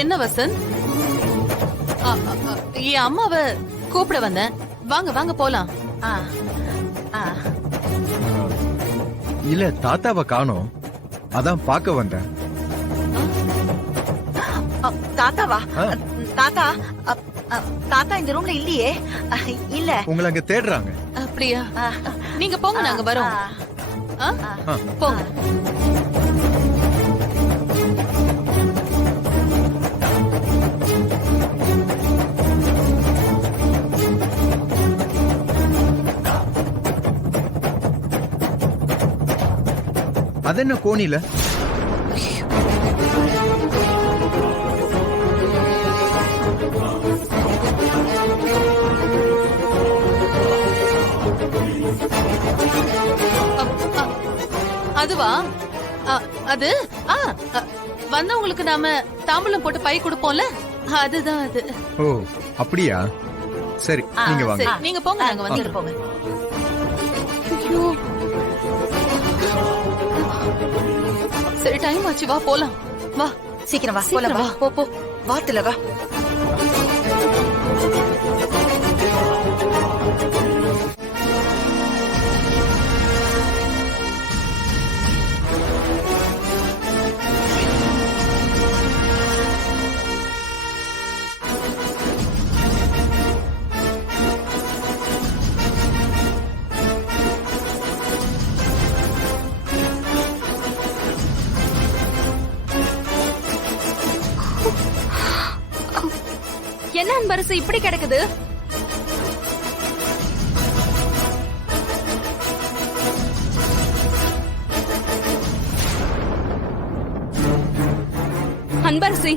என்ன வசந்த்? என் அம்மாவை கூப்பிட வந்தேன். வாங்க வாங்க போலாம். இல்ல தாத்தாவை காணோம், அதான் பார்க்க வந்தேன். தாத்தாவா? தாத்தா தாத்தா இந்த ரூம்ல இல்லையே. இல்ல, உங்களை அங்க தேடுறாங்க. அப்படியா? நீங்க போங்க, நாங்க வரோம். போங்க. அது என்ன கோணில? அதுவா? அது வந்தவங்களுக்கு நாம தாம்பூலம் போட்டு பை கொடுப்போம்ல, அதுதான் அது. ஓ அப்படியா? சரி நீங்க வாங்க. நீங்க போங்க, நாங்க வந்து போங்க. சரி டைம் ஆச்சு, வா போலாம். வா சீக்கிரம் வா, போலாம். வா போ போ, வா திலகா. என்ன அன்பரசு இப்படி கிடக்குது? அன்பரசி,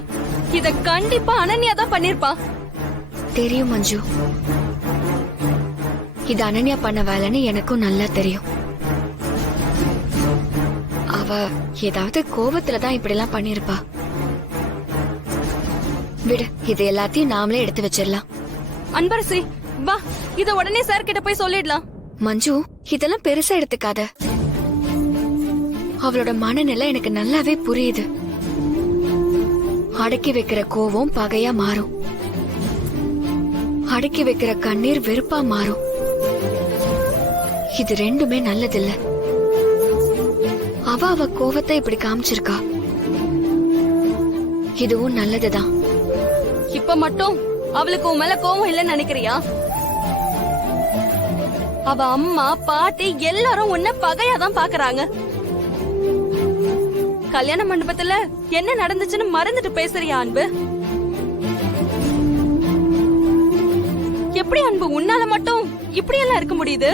இத கண்டிப்பா அனன்யா தான் பண்ணிருப்பா. தெரியும் மஞ்சு, இது அனன்யா பண்ண வேலைன்னு எனக்கும் நல்லா தெரியும். அவ ஏதாவது கோபத்துலதான் இப்படி எல்லாம் பண்ணிருப்பா. விடு, இது எல்லாத்தையும் நாமளே எடுத்து வச்சிடலாம். அன்பரசி வா, இத உடனே சார் கிட்ட போய் சொல்லிடலாம். மஞ்சு, இதெல்லாம் பெருசா எடுத்துக்காத. அவளோட மனநிலை எனக்கு நல்லாவே புரியுது. அடக்கி வைக்கிற கோவம் பகையா மாறும், அடக்கி வைக்கிற கண்ணீர் வெறுப்பா மாறும். இது ரெண்டுமே நல்லதில்ல. அவ கோவத்தை இப்படி காமிச்சிருக்கா, இதுவும் நல்லதுதான். இப்ப மட்டும் அவளுக்கு உன் மேல கோவம் இல்லன்னு நினைக்கிறியா? அவ அம்மா பாட்டி எல்லாரும் உன்ன பகையாதான் பாக்குறாங்க. கல்யாண மண்டபத்துல என்ன நடந்துச்சுன்னு மறந்துட்டு பேசுறியா அன்பு? எப்படி அன்பு உன்னால மட்டும் இப்படி எல்லாம் இருக்க முடியுது?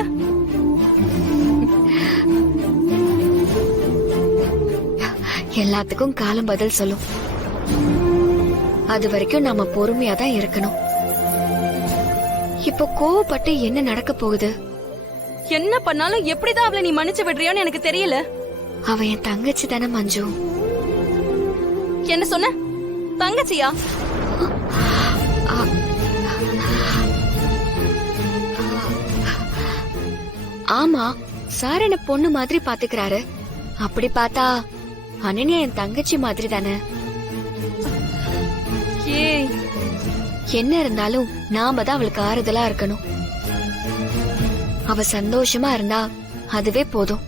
எல்லாத்துக்கும் காலம் பதில் சொல்லும். அது வரைக்கும் நாம பொறுமையா தான் இருக்கணும். இப்போ கோவப்பட்டு என்ன நடக்க போகுது? என்ன பண்ணாலும் எப்படிதான் அவளை நீ மன்னிச்சு விடுறியோன்னு எனக்கு தெரியல. அவ என் தங்கச்சி தானே மஞ்சு. என்ன சொன்ன? தங்கச்சியா? ஆமா, சார் என்ன பொண்ணு மாதிரி பாத்துக்கிறாரு. அப்படி பார்த்தா அனன்யா என் தங்கச்சி மாதிரி தானே. என்ன இருந்தாலும் நாம தான் அவளுக்கு ஆறுதலா இருக்கணும். அவ சந்தோஷமா இருந்தா அதுவே போதும்.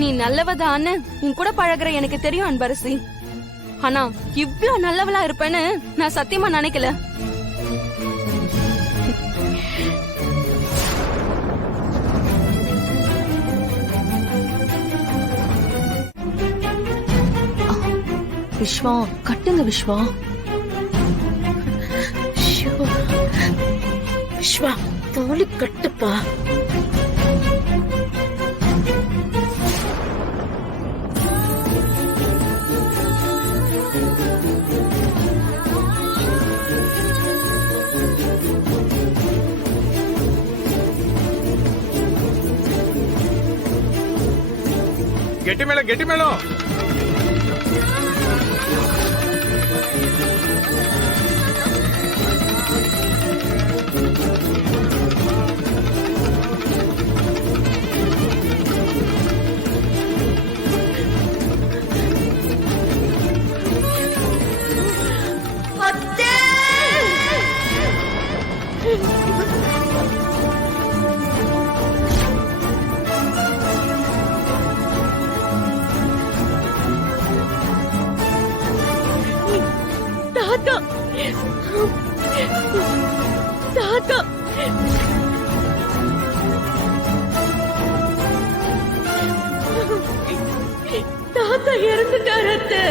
நீ நல்லவதான்னு உன் கூட பழகுற எனக்கு தெரியும் அன்பரசி. ஆனா இவ்ளோ நல்லவளா இருப்பேன்னு நான் சத்தியமா நினைக்கல. விஸ்வா, கட்டுங்க விஸ்வா. விஸ்வா, தோழி கட்டுப்பா. கெட்டி மேளம், கெட்டி மேளம். தாத்தா தாத்தா தாத்தா இறந்துட்டாரு அத்தை.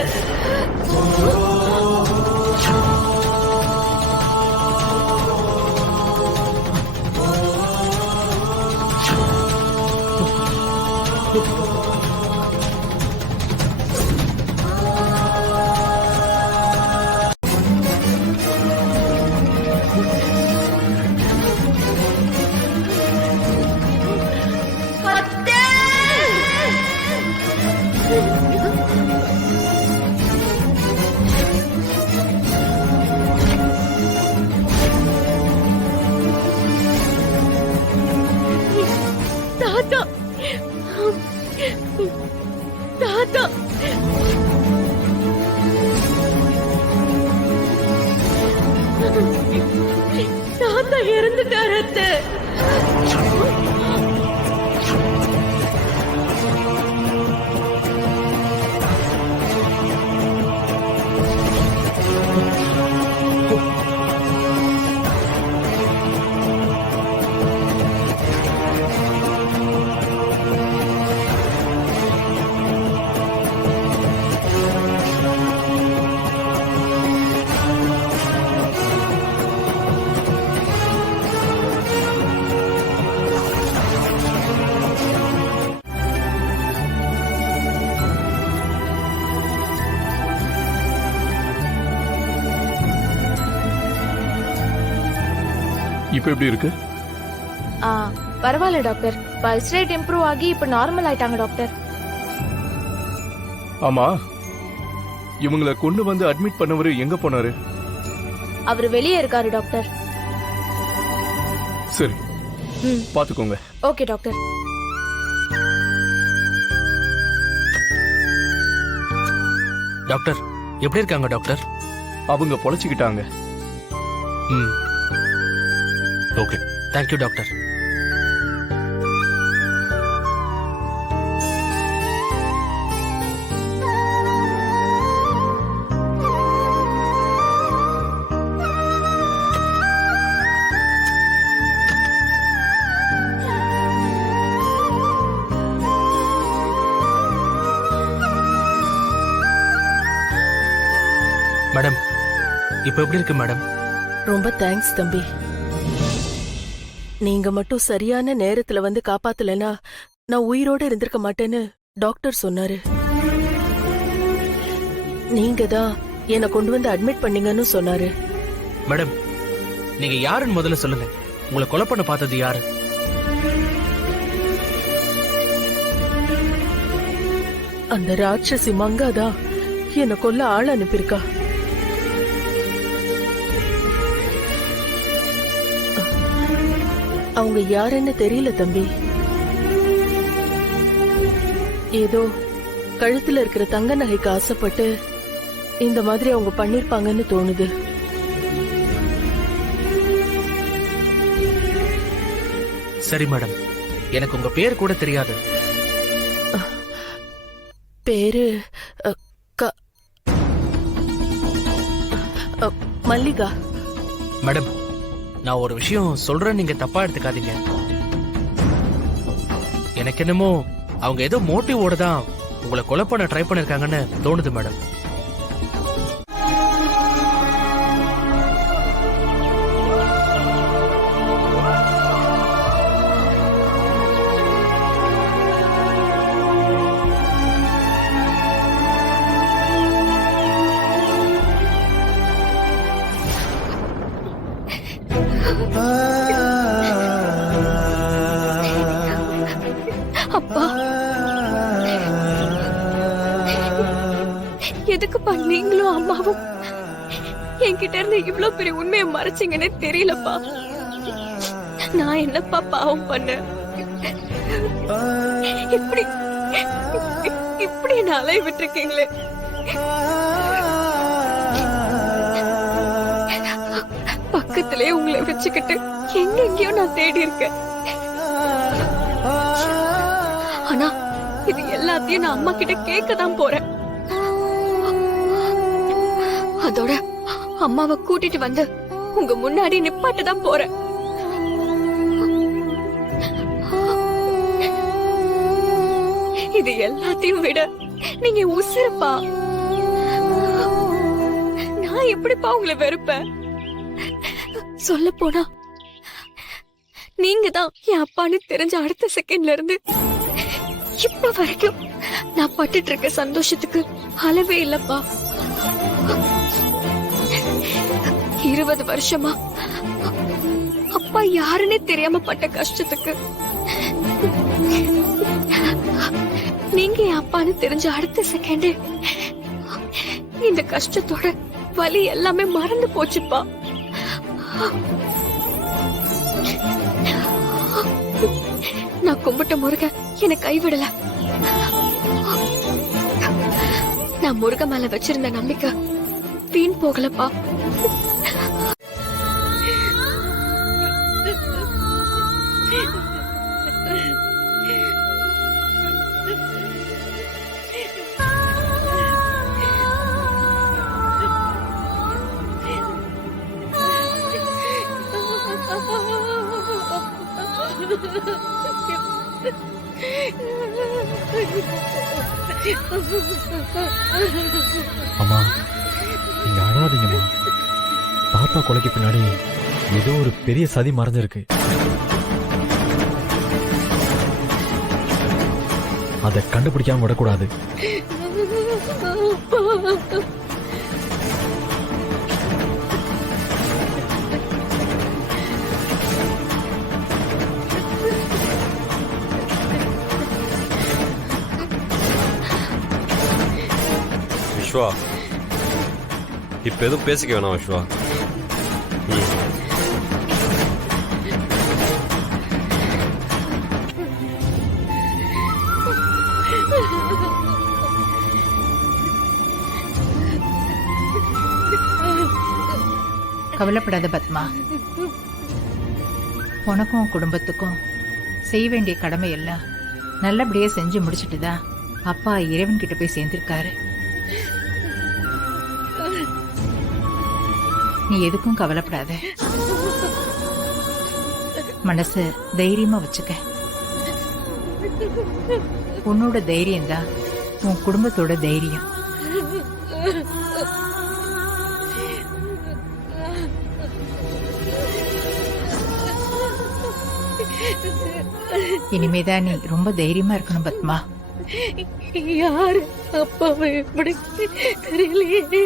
தாத்தா தாத்தா தாத்தா இறந்துட்டாரு அத்தை. இப்ப எப்படி இருக்கு? பரவாயில்ல டாக்டர். பல்ஸ் ரேட் இம்ப்ரூவ் ஆகி இப்ப நார்மல் ஆயிட்டாங்க டாக்டர். ஆமா, இவங்களை கொண்டு வந்து அட்மிட் பண்ணவரு எங்க போனாரு? அவர் வெளியே இருக்காரு டாக்டர். சரி, ம். பாத்துக்கோங்க. Okay doctor. டாக்டர் எப்படி இருக்காங்க டாக்டர்? அவங்க பொழைச்சுக்கிட்டாங்க. ம், ஓகே, தேங்க்யூ டாக்டர். மேடம், இப்ப எப்படி இருக்கு மேடம்? ரொம்ப தேங்க்ஸ் தம்பி. நீங்க மட்டும் சரியான நேரத்துல வந்து காப்பாத்தலனா நான் உயிரோட இருந்திருக்க மாட்டேன்னு டாக்டர் சொன்னாரு. நீங்க தான் என்ன கொண்டு வந்து அட்மிட் பண்ணீங்கன்னு சொன்னாரு. மேடம், நீங்க யாருன்னு முதல்ல சொல்லுங்க. உங்களை கொலை பண்ண பார்த்தது யாரு? அந்த ராட்சசி மங்காதான் என்ன கொல்ல ஆள் அனுப்பியிருக்கா. அவங்க யாருன்னு தெரியல தம்பி. ஏதோ கழுத்துல இருக்கிற தங்க நகைக்கு ஆசைப்பட்டு இந்த மாதிரி அவங்க பண்ணிருப்பாங்கன்னு தோணுது. சரி மேடம், எனக்கு உங்க பேர் கூட தெரியாது. பேரு மல்லிகா. மேடம், நான் ஒரு விஷயம் சொல்றேன், நீங்க தப்பா எடுத்துக்காதீங்க. எனக்கு என்னமோ அவங்க ஏதோ மோட்டிவோட தான் உங்களை கொலை பண்ண ட்ரை பண்ணிருக்காங்கன்னு தோணுது மேடம். அப்பா, எதுக்குப்பா நீங்களும் அம்மாவும் என்கிட்ட இருந்து இவ்வளவு பெரிய உண்மையை மறைச்சிங்கன்னு தெரியலப்பா. நான் என்னப்பா பாவம் பண்ண? இப்படி இப்படி என்ன அலைய விட்டுருக்கீங்களே. பக்கத்திலே உங்களை வச்சுக்கிட்டு எங்கெங்கயோ நான் தேடி இருக்கேன். ஆனா இது எல்லாத்தையும் நான் அம்மா கிட்ட கேட்க தான் போறேன். அதோட அம்மாவை கூட்டிட்டு வந்து உங்க முன்னாடி நிப்பாட்ட தான் போறேன். இது எல்லாத்தையும் விட நீங்க உசுரப்பா. நான் எப்படிப்பா உங்களை வெறுப்பேன்? சொல்ல போனா நீங்க தான் என் அப்பான்னு தெரிஞ்ச அடுத்த செகண்ட்ல இருந்து இப்ப வரைக்கும் நான் பட்டுட்டு இருக்க சந்தோஷத்துக்கு அளவே இல்லப்பா. 20 வருஷமா அப்பா யாருன்னே தெரியாம பட்ட கஷ்டத்துக்கு நீங்க என் அப்பான்னு தெரிஞ்ச அடுத்த செகண்ட் இந்த கஷ்டத்தோட வலி எல்லாமே மறந்து போச்சுப்பா. நான் கும்பிட்ட முருகன் என்னை கைவிடல. நான் முருகன் மேல வச்சிருந்த நம்பிக்கை வீண் போகலப்பா. அம்மா, நீங்க அழாதீங்கம்மா. தாத்தா கொலைக்கு பின்னாடி ஏதோ ஒரு பெரிய சதி மறைஞ்சிருக்கு. அதை கண்டுபிடிக்காம விடக்கூடாது. விஸ்வா, இப்ப எதுவும் பேசிக்க வேணாம் விஸ்வா. கவலைப்படாத பத்மா. உனக்கும் குடும்பத்துக்கும் செய்ய வேண்டிய கடமை எல்லாம் நல்லபடியா செஞ்சு முடிச்சிட்டுதான் அப்பா இறைவன் கிட்ட போய் சேர்ந்திருக்காரு. நீ எதுக்கும் கவலைப்படாத. மனசு தைரியமா வச்சுக்க. உன்னோட தைரியம் தான் உன் குடும்பத்தோட தைரியம். இனிமேதான் நீ ரொம்ப தைரியமா இருக்கணும் பத்மா. யாரு அப்பாவை எப்படி தெரியலையே.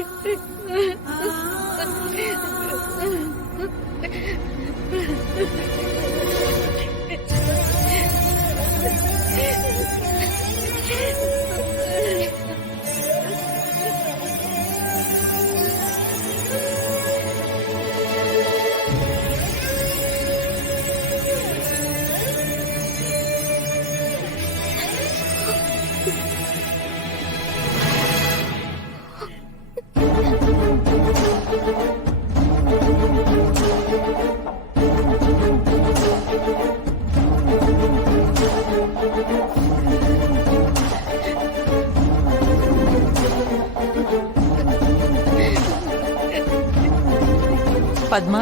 பத்மா,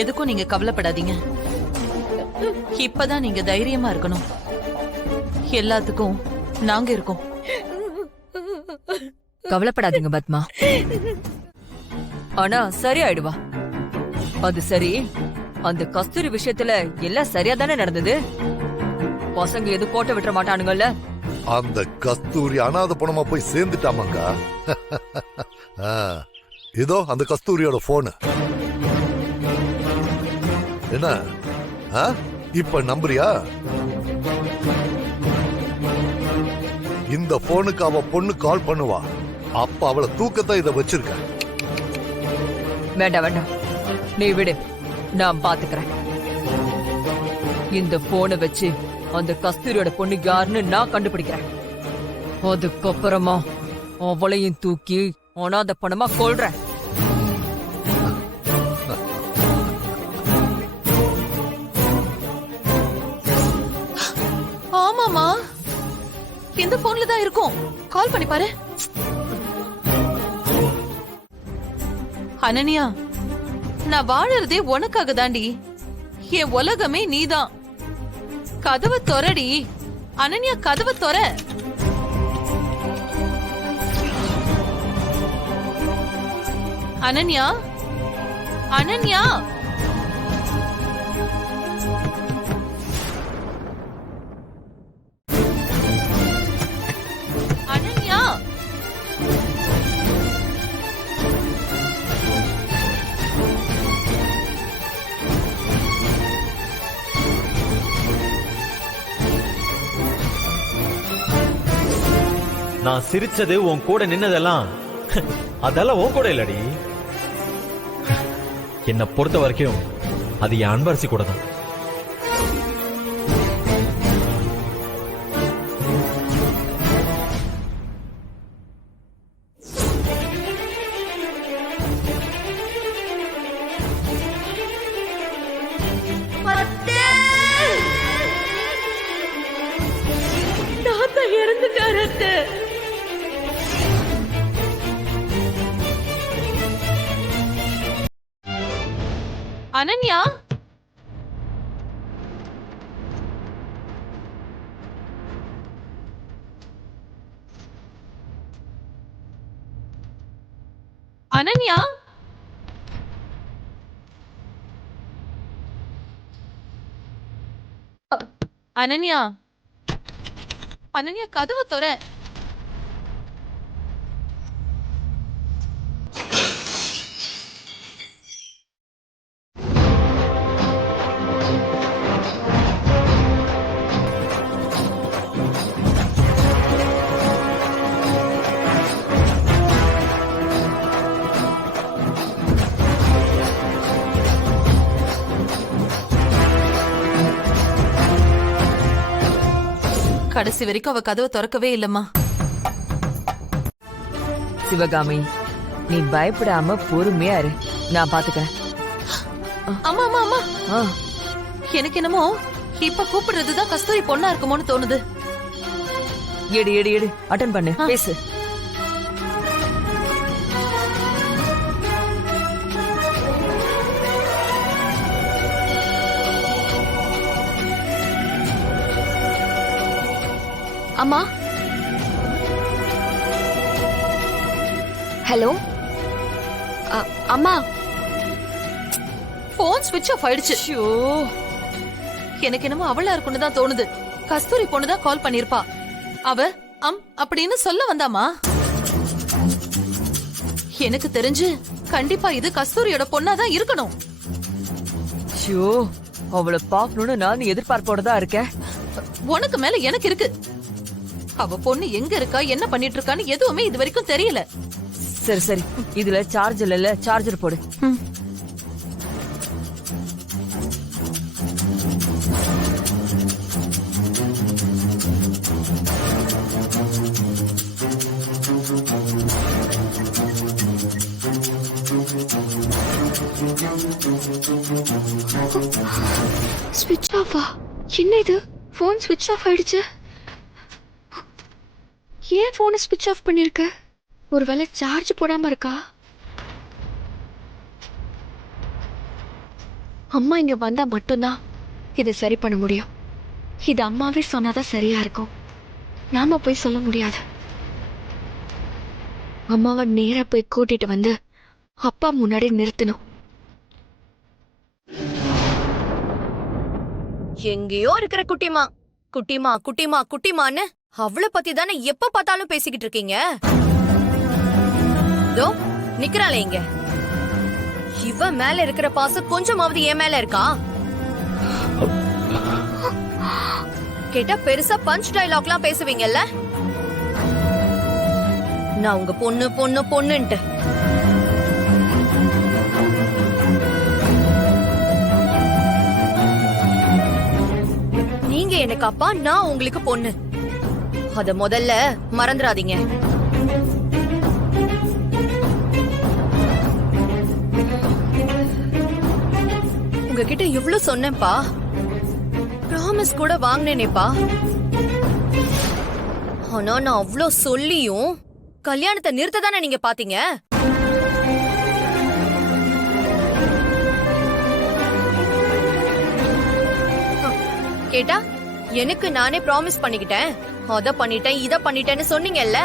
எதுக்கும் நீங்க கவலைப்படாதீங்க. இப்பதான் நீங்க தைரியமா இருக்கணும். எல்லாத்துக்கும் நாங்க இருக்கோம். கவலைப்படாதீங்க பத்மா. ஆனா சரி ஆயிடுவா. அது சரி, அந்த கஸ்தூரி விஷயத்துல எல்லாம் சரியா தானே நடந்தது? பசங்க எதுவும் கோட்டை விட்டுற மாட்டானுங்கல்ல? அந்த கஸ்தூரி அனாதை பணமா போய் சேர்ந்துட்டாமாங்க. இதோ அந்த கஸ்தூரியோட போனு. என்ன இப்ப நம்புறியா? இந்த போனுக்கு அவ பொண்ணு கால் பண்ணுவா. அப்ப அவளை தூக்கத்தான் இத வச்சிருக்க. வேண்டாம் வேண்டாம், நீ விடு, நான் பாத்துக்கிறேன். இந்த போனை வச்சு அந்த கஸ்தூரியோட பொண்ணு யாருன்னு நான் கண்டுபிடிக்கிறேன். அதுக்கப்புறமா அவளையும் தூக்கி அனாதை பணமா கொல்றேன். ஆமாமா, இந்த போன்ல தான் இருக்கும். கால் பண்ணி பாரு. அனன்யா, நான் வாழறதே உனக்காக தாண்டி. என் உலகமே நீதான். கதவை தொறடி அனன்யா, கதவை தொற. அனன்யா, அனன்யா. அனன்யா, நான் சிரிச்சது உன் கூட நின்னதெல்லாம் அதெல்லாம் உன் கூட இல்லடி. என்னை பொறுத்த வரைக்கும் அது என் அன்பரசி கூட தான். தாத்தா இறந்துட்டாரு அத்தை. அனன்யா. அனன்யா, அனன்யா, அனன்யா, கதவை தொற. கடைசி வரைக்கும் அவ கதவை திறக்கவே இல்லம்மா. சிவகாமி, நீ பயப்படாம பொறுமையா இரு, நான் பாத்துக்கிறேன். அம்மா அம்மா அம்மா, ஆ, எனக்கு என்னமோ இப்ப கூப்பிடுறதுதான் கஸ்தூரி பொண்ணா இருக்குமோன்னு தோணுது. எடு எடு எடு, அட்டன் பண்ணு, பேசு. அம்மா. ஹலோ அம்மா. போன் ஸ்விட்ச் ஆஃப் ஆயிடுச்சு. எனக்கு என்னமோ அவளா இருக்குன்னு தான் தோணுது. கஸ்தூரி பொண்ணு தான் கால் பண்ணிருப்பா. அவ அப்படின்னு சொல்ல வந்தாமா. எனக்கு தெரிஞ்சு கண்டிப்பா இது கஸ்தூரியோட பொண்ணாதான் இருக்கணும். அவளை பாக்கணும்னு நான் எதிர்பார்ப்போட தான் இருக்கேன். உனக்கு மேல எனக்கு இருக்கு. அவ பொண்ணு எங்க இருக்கா, என்ன பண்ணிட்டு இருக்கான்னு எதுவுமே இது வரைக்கும் தெரியல. சரி சரி, இதுல சார்ஜ் இல்ல, சார்ஜர் போடு. ஸ்விட்ச் ஆஃபா? என்ன இது, போன் ஸ்விட்ச் ஆஃப் ஆயிடுச்சு. ஏன் போனை ஸ்விட்ச் ஆஃப் பண்ணிருக்க? ஒருவேளை சார்ஜ் போடாம இருக்கா? அம்மா இங்க வந்தா மட்டும்தான் இதை சரி பண்ண முடியும். இது அம்மாவே சொன்னாதான் சரியா இருக்கும். நாம போய் சொல்ல முடியாது. அம்மாவை நேரா போய் கூட்டிட்டு வந்து அப்பா முன்னாடி நிறுத்தணும். எங்கேயோ இருக்கிற குட்டிமா குட்டிமா குட்டிமா குட்டிமான்னு அவளை பத்தி தானே எப்ப பார்த்தாலும் பேசிக்கிட்டு இருக்கீங்க. தோ நிக்கிறாளே இங்க. இவ மேல இருக்கிற பாசம் கொஞ்சமாவது என் மேல இருக்கா? கேட்டா பெருசா பஞ்ச் டயலாக்லாம் பேசுவீங்கல்ல. நான் உங்க பொண்ணு பொண்ணு பொண்ணுன்ட்டு. நீங்க எனக்கு அப்பா, நான் உங்களுக்கு பொண்ணு. அத முதல்ல மறந்துடாதீங்க. உங்ககிட்ட எவ்வளவு சொன்னேன்ப்பா, ப்ராமிஸ் கூட வாங்கினேனேப்பா. ஆனா நான் அவ்வளவு சொல்லியும் கல்யாணத்தை நிறுத்த தானே நீங்க பாத்தீங்க. கேட்டா எனக்கு நானே ப்ராமிஸ் பண்ணிக்கிட்டேன், அத பண்ணிட்டேன் இத பண்ணிட்டேன்னு சொன்னீங்கல்ல.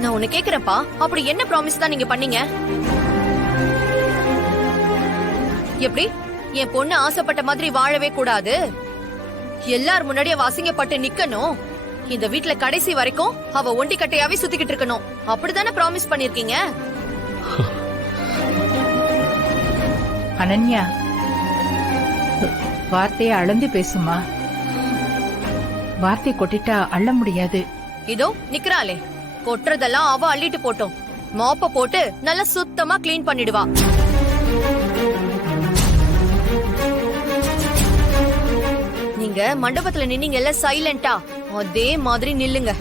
நான் உன்னை கேக்குறேன்ப்பா, அப்படி என்ன ப்ராமிஸ் தான் நீங்க பண்ணீங்க? எப்படி என் பொண்ணு ஆசைப்பட்ட மாதிரி வாழவே கூடாது, எல்லார் முன்னாடியே அசிங்கப்பட்டு நிக்கணும், இந்த வீட்ல கடைசி வரைக்கும் அவ ஒண்டி கட்டையாவே சுத்திக்கிட்டு இருக்கணும், அப்படிதானே ப்ராமிஸ் பண்ணிருக்கீங்க? அனன்யா, வார்த்தையை அளந்து பேசுமா. வார்த்தை கொட்டிட்டா அள்ள முடியாது. இதோ நிக்கிறாளே, கொட்டுறதெல்லாம் அவ அள்ளிட்டு போட்டோம், மாப்ப போட்டு நல்லா சுத்தமா கிளீன் பண்ணிடுவா. நீங்க மண்டபத்துல நின்னீங்கல்ல சைலண்டா, அதே மாதிரி நில்லுங்க.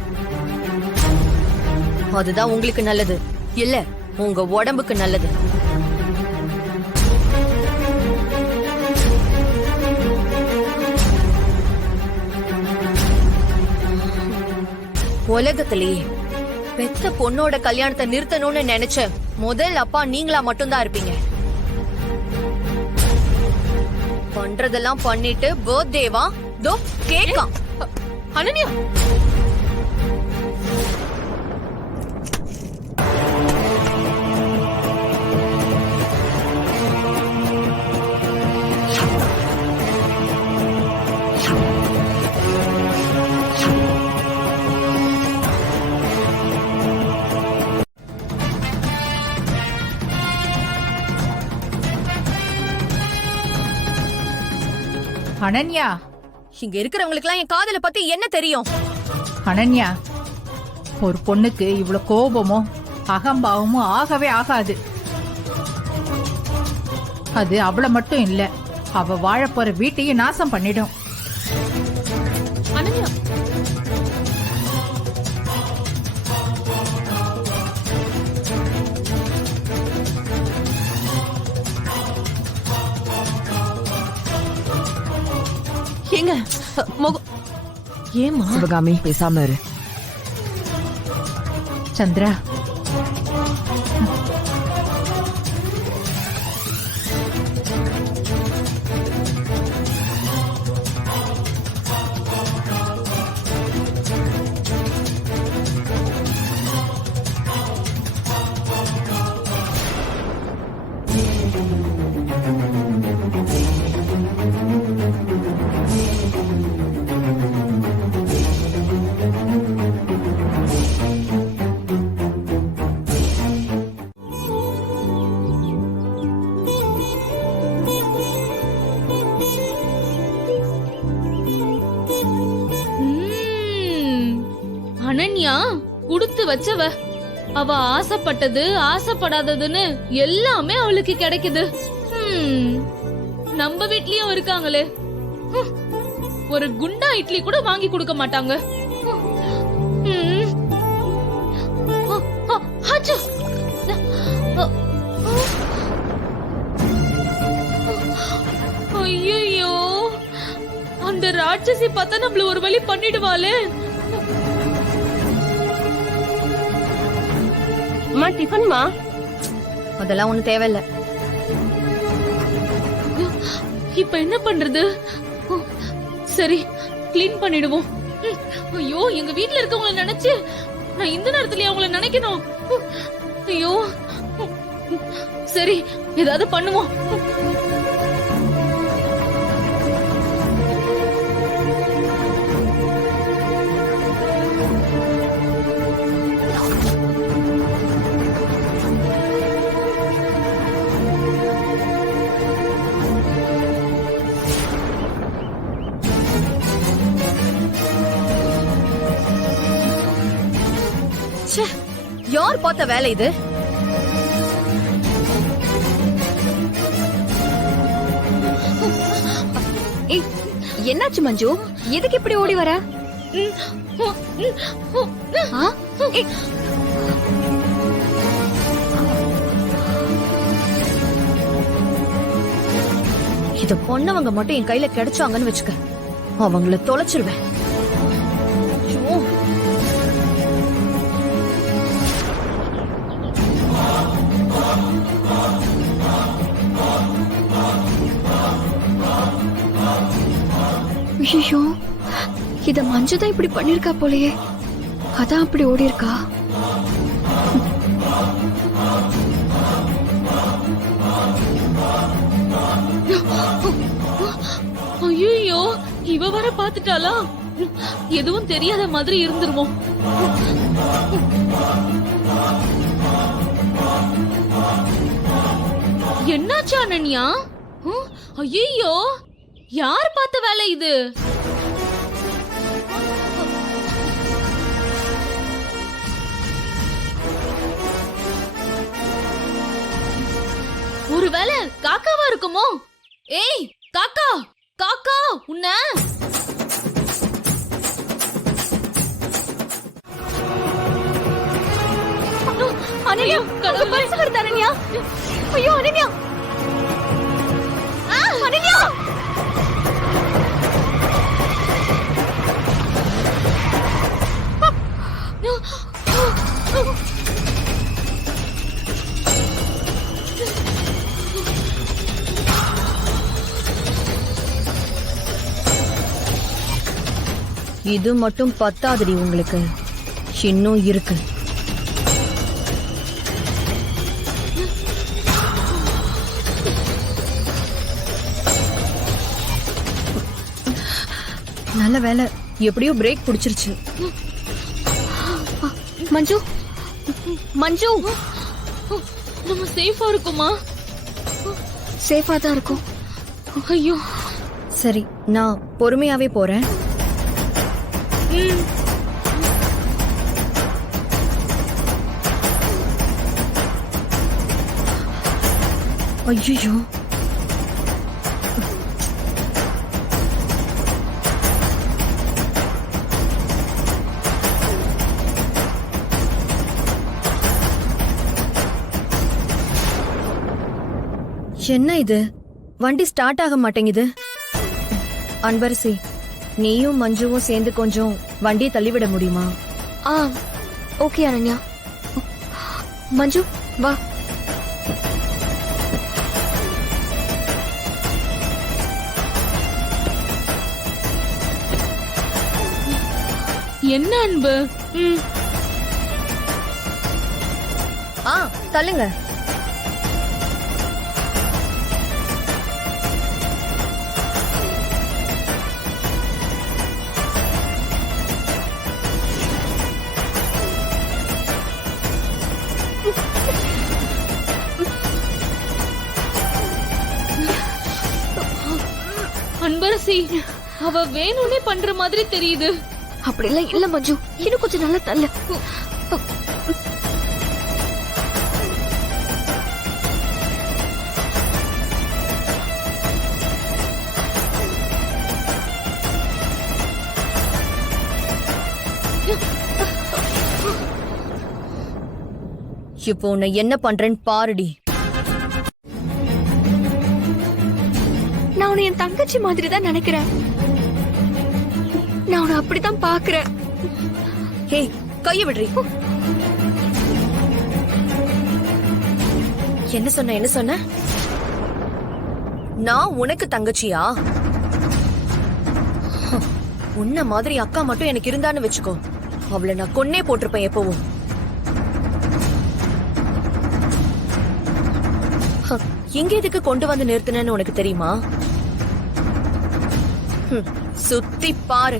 அதுதான் உங்களுக்கு நல்லது, இல்ல உங்க உடம்புக்கு நல்லது. உலகத்திலேயே பெத்த பொண்ணோட கல்யாணத்தை நிறுத்தணும்னு நினைச்ச முதல் அப்பா நீங்களா மட்டும்தான் இருப்பீங்க. பண்றதெல்லாம் பண்ணிட்டு பர்த்டேவா தோ கேக்கா. அனன்யா, அனன்யா, இங்க இருக்கிறவங்களுக்கு எல்லாம் என் காதல பத்தி என்ன தெரியும்? அனன்யா, ஒரு பொண்ணுக்கு இவ்வளவு கோபமும் அகம்பாவமும் ஆகவே ஆகாது. அது அவளை மட்டும் இல்ல, அவ வாழ போற வீட்டையும் நாசம் பண்ணிடும். அனன்யா, ஏங்க ஏமா சிவகாமி பேசாம இரு. சந்திரா, அனன்யா குடுத்து வச்சவ, அவ ஆசைப்பட்டது ஆசைப்படாததுன்னு எல்லாமே அவளுக்கு கிடைக்குது. நம்ம வீட்லயும் இருக்காங்களே, ஒரு குண்டா இட்லி கூட வாங்கி கொடுக்க மாட்டாங்க. ஐயோ, அந்த ராட்சசி பார்த்தா நம்மள ஒரு வழி பண்ணிடுவாளே. அம்மா, டிஃபன்மா? அதெல்லாம் ஒண்ணு தேவையில்ல. இப்ப என்ன பண்றது? சரி, கிளீன் பண்ணிடுவோம். ஐயோ, எங்க வீட்ல இருக்கவங்கள நினைச்சு நான் இந்த நேரத்துல அவங்கள நினைக்கணும். ஐயோ, சரி, ஏதாவது பண்ணுவோம். யார் பார்த்த வேலை இது? என்னாச்சு மஞ்சு? எதுக்கு இப்படி ஓடி வர? இத பொண்ணவங்க மட்டும் என் கையில கிடைச்சாங்கன்னு வச்சுக்க, அவங்கள தொலைச்சிருவேன். ஐயோ, இத மஞ்சுதான் இப்படி பண்ணிருக்கா போலயே. அதான் அப்படி ஓடி இருக்கா. ஐயோ, இவ வர பாத்துட்டாளா? எதுவும் தெரியாத மாதிரி இருந்துருவோம். என்னாச்சு அனன்யா? ஐயோ, யார் பார்த்த வேலை இது? ஒருவேளை காக்காவா இருக்குமோ? ஏய் காக்கா, காக்கா, உன்ன அனன்யா, கடவுளே, பரிசு வருது அனன்யா. ஐயோ அனன்யா, அனன்யா. இது மட்டும் பத்தாதடி உங்களுக்கு, இன்னும் இருக்கு. நல்ல வேலை, எப்படியோ பிரேக் பிடிச்சிருச்சு. மஞ்சு, மஞ்சு, நம்ம சேஃபா இருக்குமா? சேஃபா தான் இருக்கும். ஐயோ, சரி, நான் பொறுமையாவே போறேன். ஐயோ, என்ன இது? வண்டி ஸ்டார்ட் ஆக மாட்டேங்குது. அன்பரசி, நீயும் மஞ்சுவும் சேர்ந்து கொஞ்சம் வண்டியை தள்ளிவிட முடியுமா? ஓகே அனன்யா. மஞ்சு வா. என்ன அன்பு? தள்ளுங்க. அன்பரசி, அவ வேணும்னே பண்ற மாதிரி தெரியுது. அப்படிலாம் இல்ல மஞ்சு, இன்னும் கொஞ்சம் நல்லா தள்ளு. இப்போ உன்னை என்ன பண்றேன்னு பாருடி. நான் உன்னை என் தங்கச்சி மாதிரி தான் நினைக்கிறேன். நான் உன்னை அப்படித்தான் பாக்குறேன். ஹே, கைய விடுறி. என்ன சொன்ன, என்ன சொன்ன? நான் உனக்கு தங்கச்சியா? உன்ன மாதிரி அக்கா மட்டும் எனக்கு இருந்தான்னு வச்சுக்கோ, அவளை நான் கொன்னே போட்டிருப்பேன் எப்பவும். எங்க எதுக்கு கொண்டு வந்து நிறுத்தினு உனக்கு தெரியுமா? சுத்தி பாரு,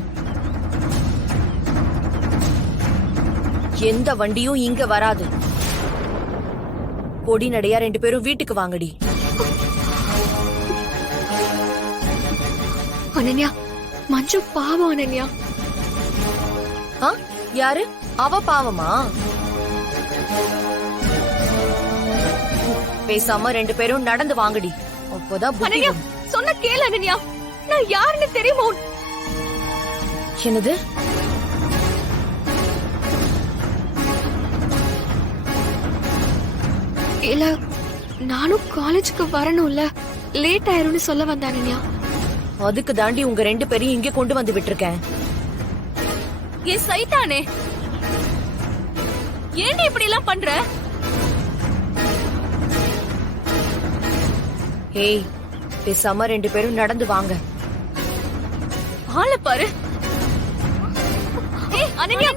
எந்த வண்டியும் இங்க வராது. பொடி நடையா 2 பேரும் வீட்டுக்கு வாங்கடி. அனன்யா, மஞ்சு பாவம் அனன்யா. யாரு அவ? பாவமா? பேசாம 2 பேரும் நடந்து வாங்கடி, அப்போதான் புத்தி அனன்யா, வரும். சொன்ன கேளு அனன்யா. நான் யாருன்னு தெரியுமோ? என்னது? இல்ல, நானும் காலேஜுக்கு வரணும்ல, லேட் ஆயிரும்னு சொல்ல வந்தேன் அனன்யா. அதுக்கு தாண்டி உங்க 2 பேரையும் இங்க கொண்டு வந்து விட்டுருக்கேன். ஏன் சைத்தானே, ஏன் இப்படி எல்லாம் பண்ற? ஏய், பேசாம 2 பேரும் நடந்து வாங்க. ஆள பாரு. ஏய் அனன்யா,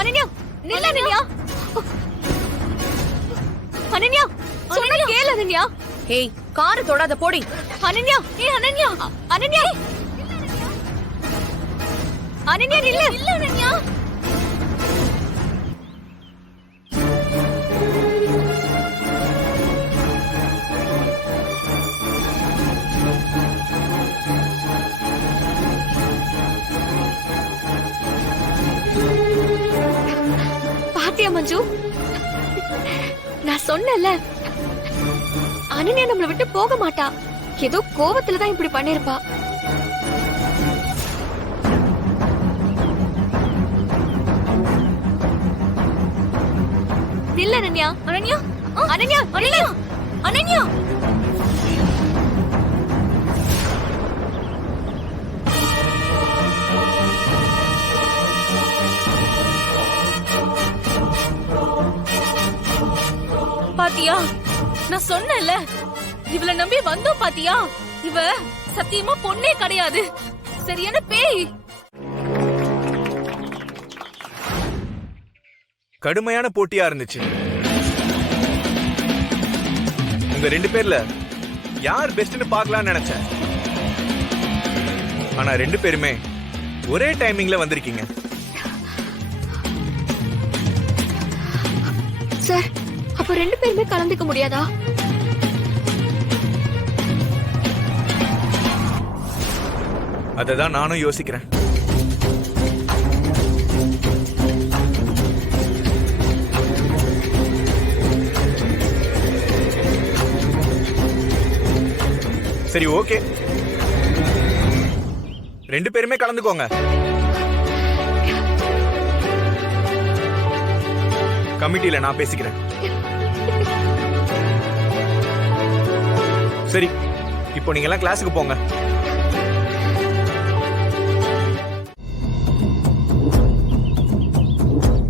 அனன்யா நில்ல அனன்யா. அனன்யா சொன்னா கேளு அனன்யா. ஏய் காரை தொடாத போடி. அனன்யா, ஏய் அனன்யா, அனன்யா, அனன்யா நில்ல, இல்ல அனன்யா. பாத்தியா மஞ்சு, நான் சொன்னேன்ல அனன்யா நம்மள விட்டு போக மாட்டா. ஏதோ கோவத்துல தான் இப்படி பண்ணிருப்பா. நில்ல அனன்யா, அனன்யா, அனன்யா, அனன்யா, அனன்யா. பாத்தியா, நான் சொன்னேன்ல, இவள நம்பி வந்தோம் பாத்தியா. இவ சத்தியமா பொண்ணே கிடையாது, சரியான பேய். கடுமையான போட்டியா இருந்துச்சு. உங்க 2 பேர்ல யார் பெஸ்ட்னு பார்க்கலாம்னு நினைச்சேன். ஆனா 2 பேருமே ஒரே டைமிங்ல வந்திருக்கீங்க. சார், அப்ப 2 பேருமே கலந்துக்க முடியாதா? அததான் நானும் யோசிக்கிறேன். சரி ஓகே, 2 பேருமே கலந்துக்கோங்க. கமிட்டியில நான் பேசிக்கிறேன். சரி, இப்போ நீங்க எல்லாம் கிளாஸுக்கு போங்க.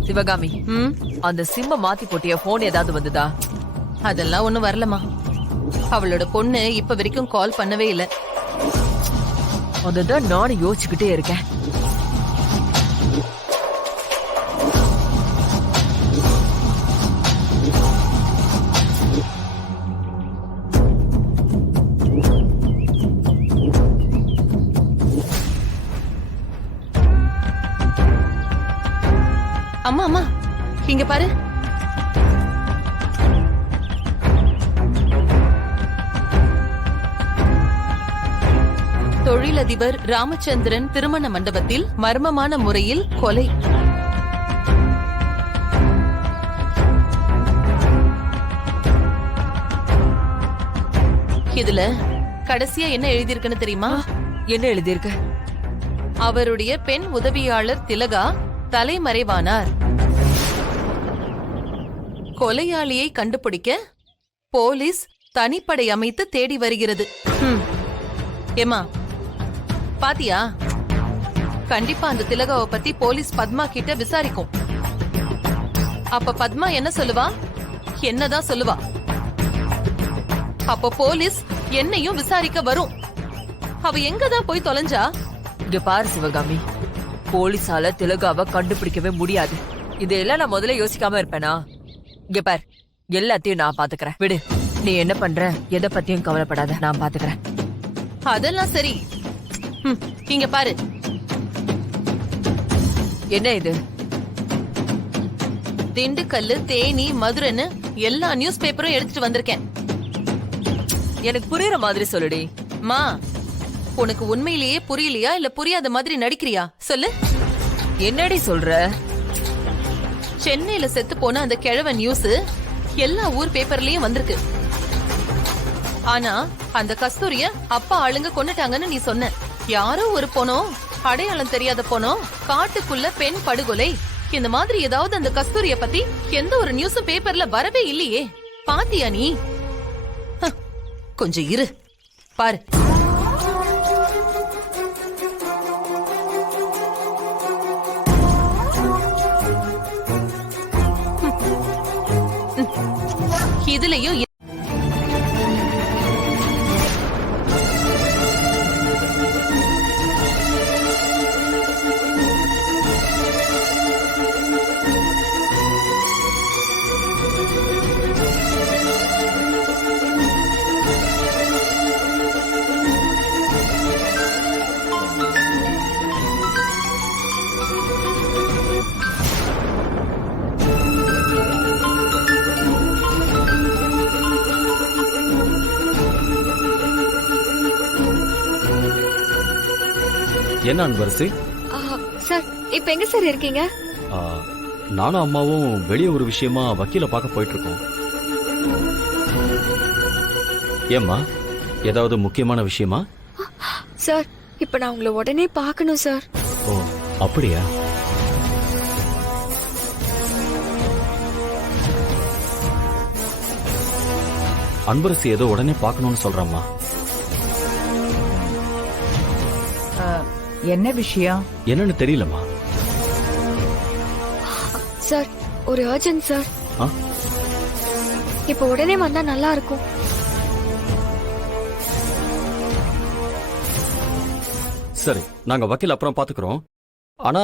சிவகாமி, அந்த சிம்ம மாத்தி போட்டிய போன் ஏதாவது வந்ததா? அதெல்லாம் ஒண்ணும் வரலமா. அவளோட பொண்ணு இப்ப வரைக்கும் கால் பண்ணவே இல்ல. அததான் நானும் யோசிச்சுக்கிட்டே இருக்கேன். அம்மா அம்மா இங்க பாரு. தொழிலதிபர் ராமச்சந்திரன் திருமண மண்டபத்தில் மர்மமான முறையில் கொலை. இதுல கடைசியா என்ன எழுதியிருக்குன்னு தெரியுமா? என்ன எழுதியிருக்கு? அவருடைய பெண் உதவியாளர் திலகா தலைமறைவானார். கொலையாளியை கண்டுபிடிக்க போலீஸ் தனிப்படை அமைத்து தேடி வருகிறது. ஏமா பாத்தியா? கண்டிப்பா அந்த திலகாவை பத்தி போலீஸ் பத்மா கிட்ட விசாரிக்கும். அப்ப பத்மா என்ன சொல்லுவா? என்னதான் சொல்லுவா? அப்ப போலீஸ் என்னையும் விசாரிக்க வரும். அவ எங்கதான் போய் தொலைஞ்சா? இங்க பாரு சிவகாமி, போலீஸால திலகாவை கண்டுபிடிக்கவே முடியாது. இதெல்லாம் நான் முதல்ல யோசிக்காம இருப்பேனா? இங்க பாரு, எல்லாத்தையும் நான் பாத்துக்கிறேன். விடு, நீ என்ன பண்ற, எதை பத்தியும் கவலைப்படாத, நான் பாத்துக்கிறேன். அதெல்லாம் சரி. இங்க பாரு. என்ன இது? திண்டுக்கல்லு, தேனி, மதுரைன்னு எல்லா நியூஸ் பேப்பரும் எடுத்துட்டு வந்திருக்கேன். எனக்கு புரியுற மாதிரி சொல்லுடி. மா, உனக்கு உண்மையிலேயே புரியலையா இல்ல புரியாத மாதிரி நடிக்கிறியா? சொல்லு. என்னடி சொல்ற? சென்னையில செத்து போன அந்த கிழவன் நியூஸ் எல்லா ஊர் பேப்பர்லயும் வந்திருக்கு. ஆனா அந்த கஸ்தூரிய அப்பா ஆளுங்க கொன்னுட்டாங்கன்னு நீ சொன்ன. யாரோ ஒரு பொணம், அடையாளம் தெரியாத பொணம், காட்டுக்குள்ள பெண் படுகொலை, இந்த மாதிரி ஏதாவது அந்த கஸ்தூரிய பத்தி எந்த ஒரு நியூஸும் பேப்பர்ல வரவே இல்லையே. பாத்தியா நீ? கொஞ்சம் இரு, பாரு. இதுலயும் என்ன அன்பரசி? சார் இப்ப எங்க சார் இருக்கீங்க? நானும் அம்மாவும் வெளியே ஒரு விஷயமா வக்கீல பார்க்க போயிட்டு இருக்கோம். ஏம்மா, ஏதாவது முக்கியமான விஷயமா? சார் இப்ப நான் உங்களை உடனே பார்க்கணும் சார். ஓ அப்படியா? அன்பரசி ஏதோ உடனே பார்க்கணும்னு சொல்றாம்மா. என்ன விஷயம்? என்னன்னு தெரியலம்மா. சார் ஒரு அர்ஜென்ட் சார். இப்ப உடனே வந்தா நல்லா இருக்கும். சரி, நாங்க வக்கீல் அப்புறம் பாத்துக்கிறோம். ஆனா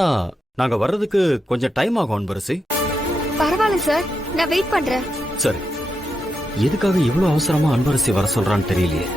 நாங்க வர்றதுக்கு கொஞ்சம் டைம் ஆகும் அன்பரசி. பரவாயில்ல சார், நான் வெயிட் பண்றேன். சரி, எதுக்காக இவ்வளவு அவசரமா அன்பரசி வர சொல்றான்னு தெரியலையே.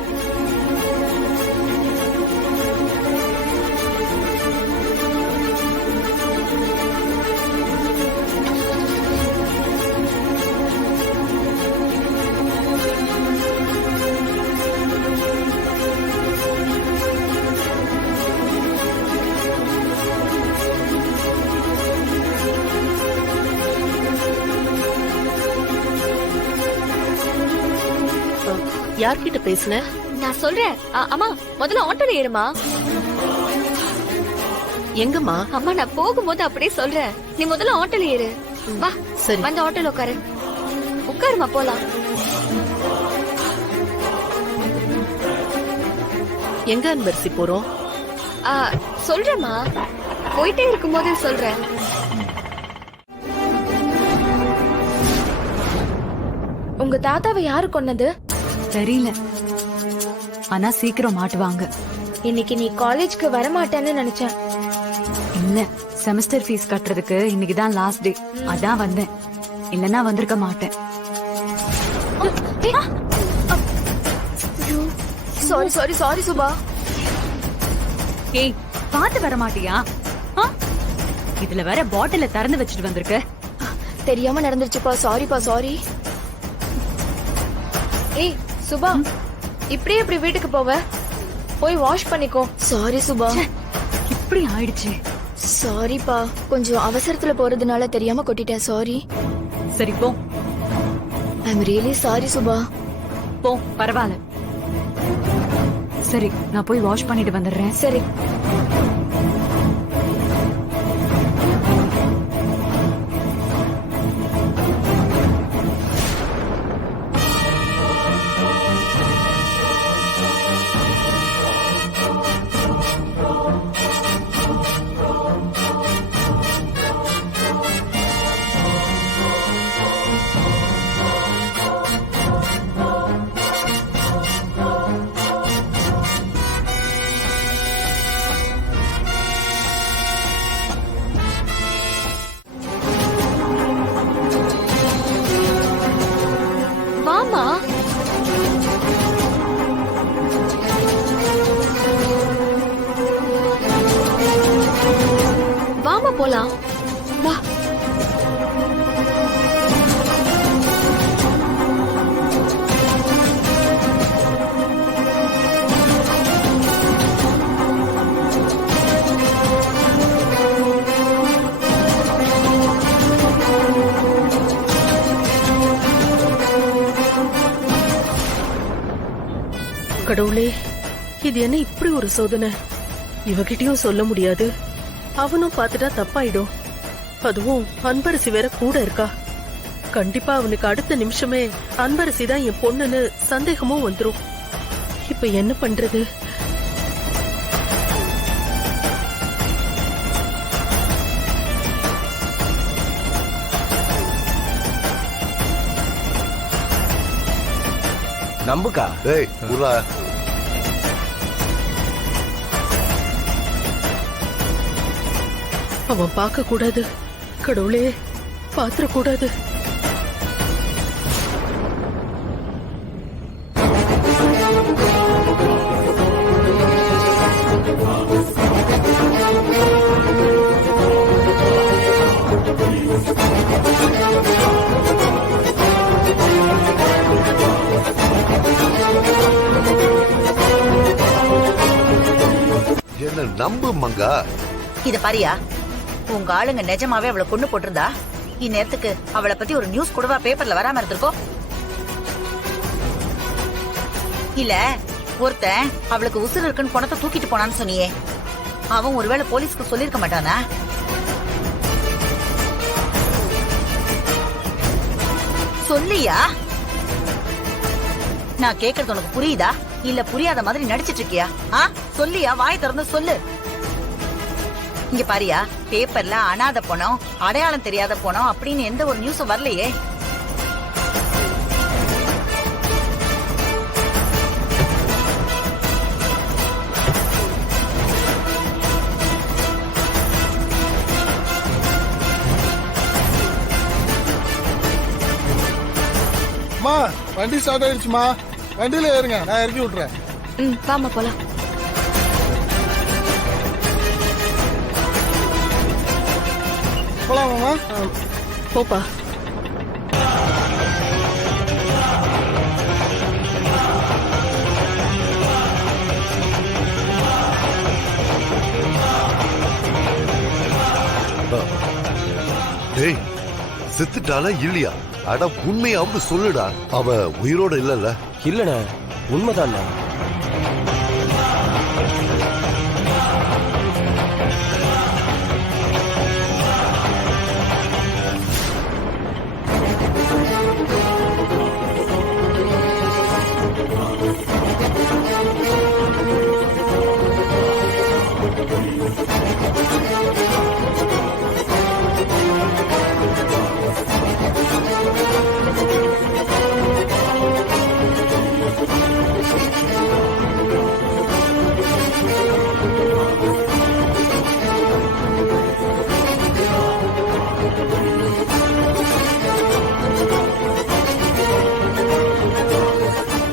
யார்கிட்ட பேசுன? நான் சொல்றேன். அம்மா முதல்ல ஆட்டோல ஏறுமா. எங்கம்மா? அம்மா நான் போகும்போது அப்படியே சொல்றேன், நீ முதல்ல ஆட்டோல ஏறு. வா சரி, அந்த ஆட்டோல உட்காரு. உட்காருமா போலாம். எங்க அன்பரசி போறோம்? சொல்றேம்மா, போயிட்டே இருக்கும்போது சொல்றேன். உங்க தாத்தாவை யாரு கொன்னது? தெரியல, ஆனா சீக்கிரம் மாட்டுவாங்க. இன்னைக்கு நீ காலேஜ்க்கு வரமாட்டேன்னு நினைச்சேன். இல்ல, செமஸ்டர் ஃபீஸ் கட்டுறதுக்கு இன்னைக்கு தான் லாஸ்ட் டே, அதான் வந்தேன். இல்லனா வந்திருக்க மாட்டேன். Sorry sorry sorry Subha. ஏய், பாத்து வர மாட்டியா? இதுல வேற பாட்டில திறந்து வச்சுட்டு வந்திருக்க. தெரியாம நடந்துருச்சுப்பா, சாரிப்பா சாரி. ஏய் சுபா, இப்படியே இப்படி வீட்டுக்கு போவ? போய் வாஷ் பண்ணிக்கோ. சாரி சுபா. இப்படி ஆயிடுச்சு. சாரிப்பா, கொஞ்சம் அவசரத்துல போறதுனால தெரியாம கொட்டிட்டேன். சாரி. சரி போ. ஐ அம் ரியலி சாரி சுபா. போ, பரவாயில்ல. சரி, நான் போய் வாஷ் பண்ணிட்டு வந்துடுறேன். சரி. வாமா. வாமா போலாம். வா. கடவுளே, இது என்ன இப்படி ஒரு சோதனை? இவகிட்டயும் சொல்ல முடியாது, அவனும் பார்த்துட்டா தப்பாயிடும். அதுவும் அன்பரசி வேற கூட இருக்கா. கண்டிப்பா அவனுக்கு அடுத்த நிமிஷமே அன்பரசி தான் என் பொண்ணுன்னு சந்தேகமும் வந்துரும். இப்ப என்ன பண்றது? நம்புக்கா. டேய் உரா. அவன் பார்க்க கூடாது. கடவுளே, பாத்திர கூடாது. என்ன நம்பு மங்கா. இத பாரியா, உங்க ஆளுங்க நிஜமாவே அவளை கொண்டு போட்டிருந்தா இந்நேரத்துக்கு அவளை பத்தி ஒரு நியூஸ் கூடவா பேப்பர்ல வராம இருந்திருக்கோம்? இல்ல ஒருத்தன் அவளுக்கு உசுறு இருக்குன்னு பணத்தை தூக்கிட்டு போனான்னு சொன்னியே, அவன் ஒருவேளை போலீஸ்க்கு சொல்லிருக்க மாட்டானா? சொல்லியா? நான் கேக்குறது உனக்கு புரியுதா இல்ல புரியாத மாதிரி நடிச்சிட்டு இருக்கியா? சொல்லியா, வாய் திறந்து சொல்லு. இங்க பாரியா, பேப்பர்ல அனாதை பணம், அடையாளம் தெரியாத பணம் அப்படின்னு எந்த ஒரு நியூஸும் வரலையே. வண்டி ஸ்டார்ட் ஆயிடுச்சுமா, வண்டியில ஏறுங்க, நான் இறக்கி விட்டுறேன். வாமா போலாம். போலாமாமா? போப்பா. டேய், செத்துட்டாளா இல்லையா? அட உண்மையாவது சொல்லுடா. அவ உயிரோட இல்லல்ல? இல்லண்ணா, உண்மைதான்.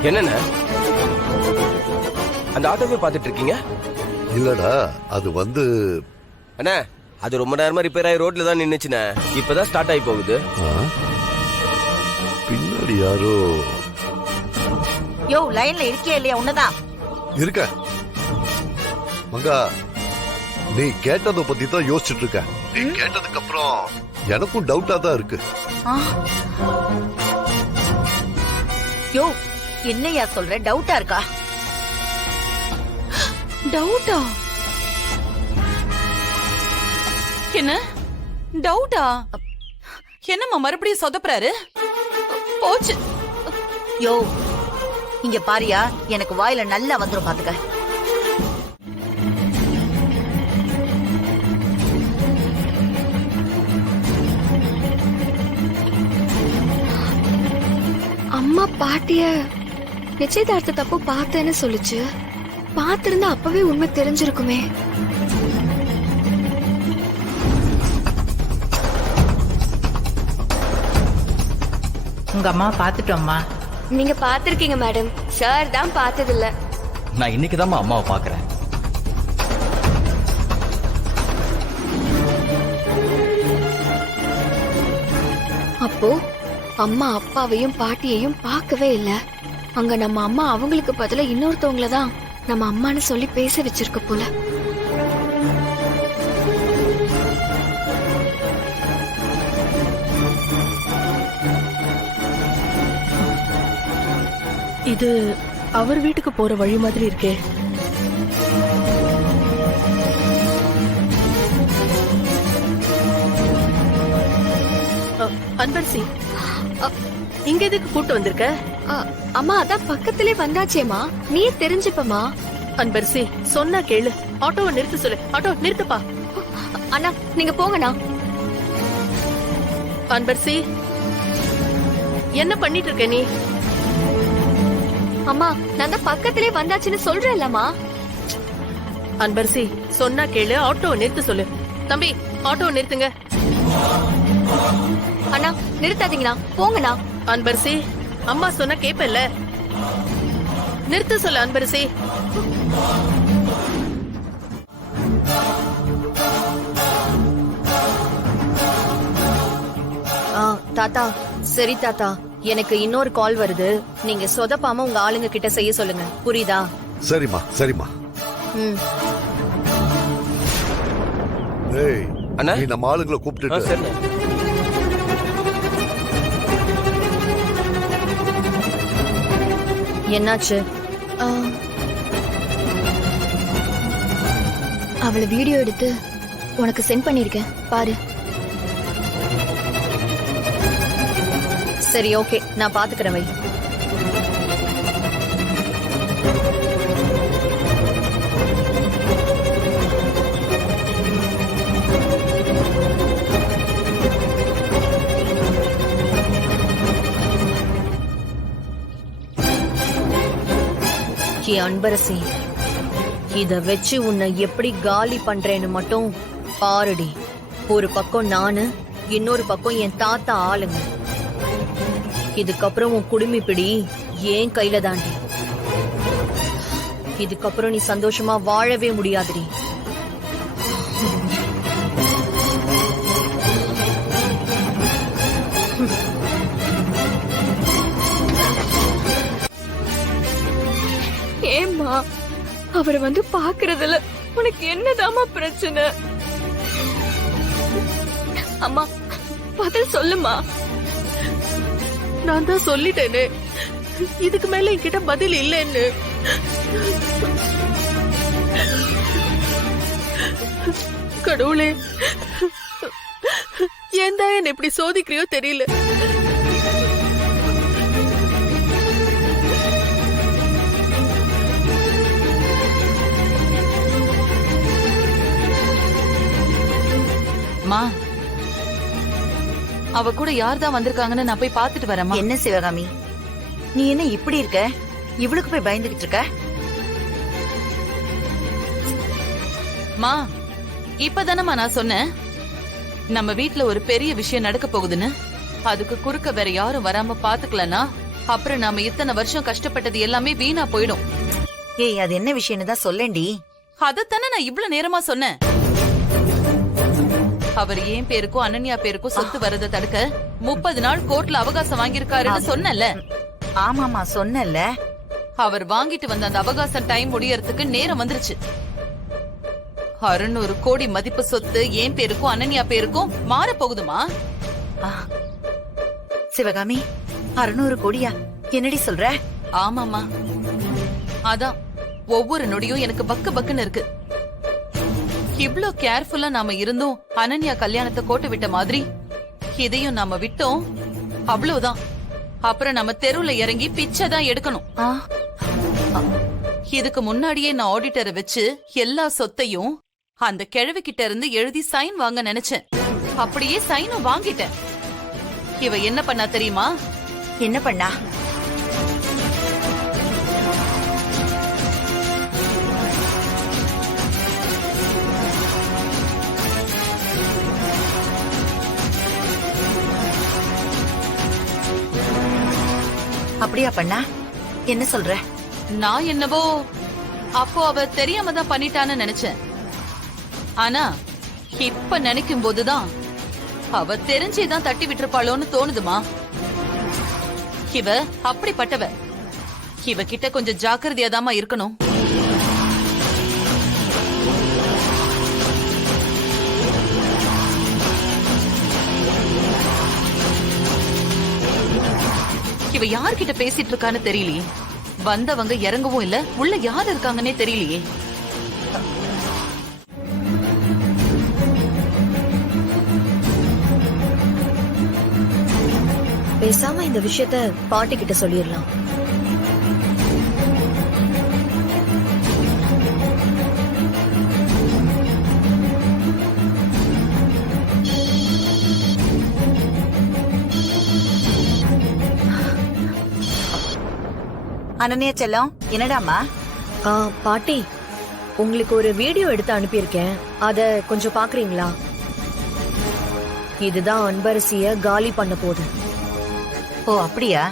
என்னண்ணா அந்த ஆட்டோவே பாத்துட்டு இருக்கீங்க? இல்லடா, அது அண்ணா, அது ரொம்ப நேரமா ரிப்பேர் ஆகி ரோட்ல தான் நின்னுச்சுண்ணே. இப்பதான் ஸ்டார்ட் ஆகி போகுது. பின்னாடி யாரோ. யோ, லைன்ல இருக்கியா இல்லையா? உன்னதான் இருக்க மங்கா. நீ கேட்டதை பத்தி தான் யோசிச்சுட்டு இருக்க. நீ கேட்டதுக்கு அப்புறம் எனக்கும் டவுட்டா தான் இருக்கு. யோ, என்னையா சொல்ற? டவுட்டா இருக்கா? டவுட்டா? என்ன டவுட்டா? என்னம்மா மறுபடியும் சொதப்புறாரு? போச்சு. யோ, இங்க பாரியா, எனக்கு வாயில நல்லா வந்துரும் பாத்துக்க. அம்மா பாட்டிய நிச்சயதார்த்தத்தப்போ பார்த்தேன்னு சொல்லுச்சு. பார்த்திருந்தா அப்பவே உண்மை தெரிஞ்சிருக்குமே. உங்க அம்மா பாத்துட்டோம்மா. நீங்க பாத்திருக்கீங்க மேடம், சார் தான் பார்த்ததில்ல. நான் இன்னைக்குதான் அம்மாவை பாக்குறேன். அப்போ அம்மா அப்பாவையும் பாட்டியையும் பார்க்கவே இல்ல. அங்க நம்ம அம்மா அவங்களுக்கு பதிலா இன்னொருத்தவங்கள தான் நம்ம அம்மான்னு சொல்லி பேச வச்சிருக்க போல. இது அவர் வீட்டுக்கு போற வழி மாதிரி இருக்கே. அன்பரசி, இங்க எதுக்கு கூட்டு வந்திருக்க? அம்மா அதான் பக்கத்திலே வந்தாச்சேமா, நீ தெரிஞ்சுப்பமா. அன்பரசி, சொன்னா கேளு. ஆட்டோவை நிறுத்த சொல்லு. ஆட்டோ நிறுத்துப்பா. அண்ணா நீங்க போங்கண்ணா. அன்பரசி, என்ன பண்ணிட்டு இருக்க நீ? அம்மா, நான் தான் பக்கத்திலே வந்தாச்சுன்னு சொல்றேன்லம்மா. அன்பரசி, சொன்னா கேளு. ஆட்டோவை நிறுத்த சொல்லு. தம்பி, ஆட்டோவை நிறுத்துங்க. அண்ணா நிறுத்தாதீங்கண்ணா, போங்கண்ணா. அன்பரசி, அம்மா சொன்னா கேப்பல்ல. நிறுத்த சொல்லு அன்பரசி. தாத்தா, சரி தாத்தா, எனக்கு இன்னொரு கால் வருது. நீங்க சொதப்பாம உங்க ஆளுங்க கிட்ட செய்ய சொல்லுங்க, புரியுதா? சரிம்மா, சரிம்மா. ம். ஏய் அண்ணா நீ நம்ம ஆளுங்களை கூப்பிட்டுட்டு சரிண்ணே. என்னாச்சு? அவளை வீடியோ எடுத்து உனக்கு சென்ட் பண்ணிருக்கேன் பாரு. சரி ஓகே, நான் பாத்துக்கிறேன். வை. அன்பரசி, இத வச்சு உன்னை எப்படி காலி பண்றேன்னு மட்டும் பாருடி. ஒரு பக்கம் நானு, இன்னொரு பக்கம் என் தாத்தா ஆளுங்க. இதுக்கப்புறம் உன் குடுமி பிடி ஏன் கையில தாண்டி. இதுக்கப்புறம் நீ சந்தோஷமா வாழவே முடியாதுடி. ஏம்மா அவரை வந்து பாக்குறதுல உனக்கு என்னதாம்மா பிரச்சனை? அம்மா பதில் சொல்லுமா. நான் தான் சொல்லிட்டேனே, இதுக்கு மேல என்கிட்ட பதில் இல்லைன்னு. கடவுளே, ஏன் தான் என்ன இப்படி சோதிக்கிறியோ தெரியல. மா, அவ கூட யார் தான் வந்திருக்காங்கன்னு நான் போய் பாத்துட்டு வரேன். என்ன சிவகாமி, நீ என்ன இப்படி இருக்க? இவளுக்கு போய் பயந்துகிட்டு இருக்க? மா, இப்பதானம்மா நான் சொன்னேன் நம்ம வீட்ல ஒரு பெரிய விஷயம் நடக்க போகுதுன்னு. அதுக்கு குறுக்க வேற யாரும் வராம பாத்துக்கலனா அப்புறம் நாம இத்தனை வருஷம் கஷ்டப்பட்டது எல்லாமே வீணா போயிடும். ஏய், அது என்ன விஷயம்னு தான் சொல்லேன்டி. அதத்தானே நான் இவ்வளவு நேரமா சொன்னேன். அவர் ஏன் பேருக்கும் அனன்யா பேருக்கும் சொத்து வரதை தடுக்க 30 நாள் கோர்ட்ல அவகாசம் வாங்கியிருக்காருன்னு சொன்னல. ஆமாமா சொன்னல. அவர் வாங்கிட்டு வந்த அந்த அவகாசம் டைம் முடியறதுக்கு நேரம் வந்துருச்சு. 600 கோடி மதிப்பு சொத்து ஏன் பேருக்கும் அனன்யா பேருக்கும் மாற போகுதுமா. சிவகாமி, 600 கோடியா? என்னடி சொல்ற? ஆமாமா, அதான் ஒவ்வொரு நொடியும் எனக்கு பக்கு பக்குன்னு இருக்கு. இவ்ளோ கேர்ஃபுல்லா நாம இருந்தோம் அனன்யா கல்யாணத்தை கோட்டை விட்ட மாதிரி இதையும் நாம விட்டோம், அவ்வளவுதான். அப்புறம் நம்ம தெருவுல இறங்கி பிச்சை தான் எடுக்கணும். இதுக்கு முன்னாடியே நான் ஆடிட்டரை வச்சு எல்லா சொத்தையும் அந்த கிழவி கிட்ட இருந்து எழுதி சைன் வாங்க நினைச்சேன். அப்படியே சைனும் வாங்கிட்டேன். இவ என்ன பண்ணா தெரியுமா? என்ன பண்ணா? அப்படியா பண்ணா? என்ன சொல்ற? நான் என்னவோ அப்போ அவ தெரியாம தான் பண்ணிட்டான்னு நினைச்சேன். ஆனா இப்ப நினைக்கும் போதுதான் அவ தெரிஞ்சேதான் தட்டி விட்டுருப்பாளோன்னு தோணுதுமா. இவ அப்படிப்பட்டவ. இவ கிட்ட கொஞ்சம் ஜாக்கிரதையாதாமா இருக்கணும். இவ யார்கிட்ட பேசிட்டு இருக்கான்னு தெரியலையே. வந்தவங்க இறங்கவும் இல்ல, உள்ள யார் இருக்காங்கன்னே தெரியலையே. பேசாம இந்த விஷயத்த பாட்டி கிட்ட சொல்லிடலாம். அனன்யா செல்லம், என்னடாமா? பாட்டி, உங்களுக்கு ஒரு வீடியோ எடுத்து அனுப்பியிருக்கேன், அத கொஞ்சம் பாக்குறீங்களா? இதுதான் அன்பரசிய காலி பண்ண போகுது. ஓ அப்படியா?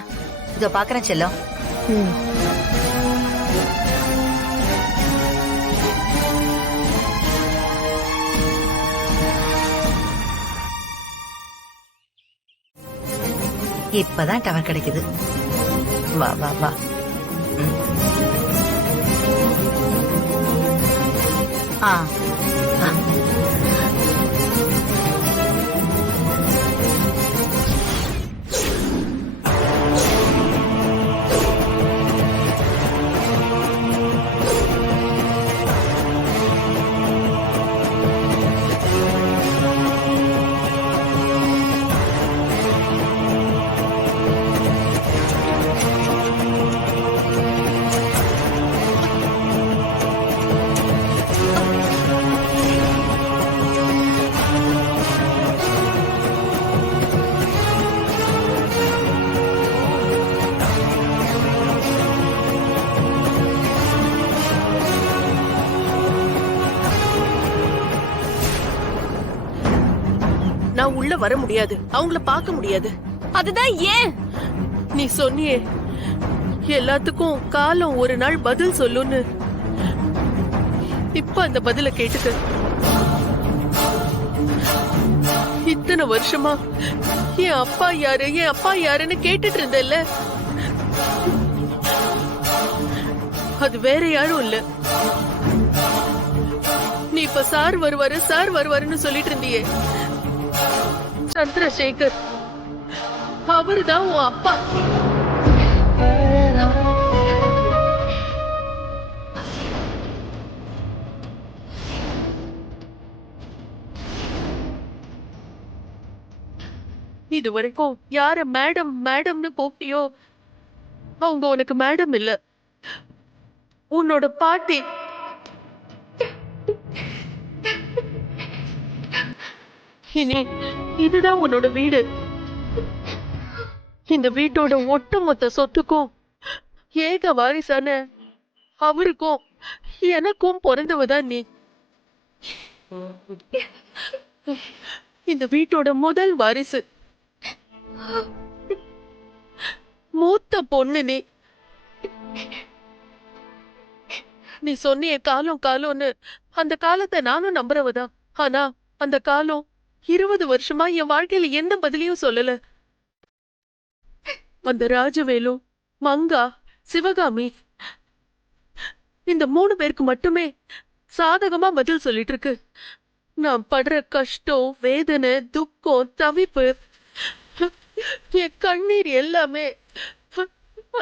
இதோ பாக்குறேன் செல்லம். இப்பதான் டவர் கிடைக்குது. வா வா வா. ஆ உள்ள வர முடியாது, அவங்கள பார்க்க முடியாது. அதுதான் ஏன்? நீ சொன்னியே எல்லாத்துக்கும் காலம் ஒரு நாள் பதில் சொல்லுன்னு. இப்ப அந்த பதில கேட்டுக்க. இத்தனை வருஷமா என் அப்பா யாரு, என் அப்பா யாருன்னு கேட்டுட்டு இருந்தல்ல, அது வேற யாரும் இல்ல. நீ இப்ப சார் வருவாருன்னு சொல்லிட்டு இருந்தியே, சந்திரசேகர், அவருதான் உன் அப்பா. இது வரைக்கும் யார மேடம் மேடம்னு கூப்பிட்டியோ அவங்க உனக்கு மேடம் இல்ல, உன்னோட பாட்டி. இனி இதுதான் உன்னோட வீடு. இந்த வீட்டோட ஒட்டுமொத்த சொத்துக்கும் ஏக வாரிசான அவருக்கும் எனக்கும் பிறந்தவதான் நீ. இந்த வீட்டோட முதல் வாரிசு, மூத்த பொண்ணு நீ. நீ சொன்னிய காலம் காலம்னு, அந்த காலத்தை நானும் நம்புறவதான். ஆனா அந்த காலம் 20 வருஷமா என் வாழ்க்கையில எந்த பதிலையும் சொல்லல. அந்த ராஜவேலு, மங்கா, சிவகாமி, இந்த 3 பேருக்கு மட்டுமே சாதகமா பதில் சொல்லிட்டு இருக்கு. நான் படுற கஷ்டம், வேதனை, துக்கம், தவிப்பு, என் கண்ணீர் எல்லாமே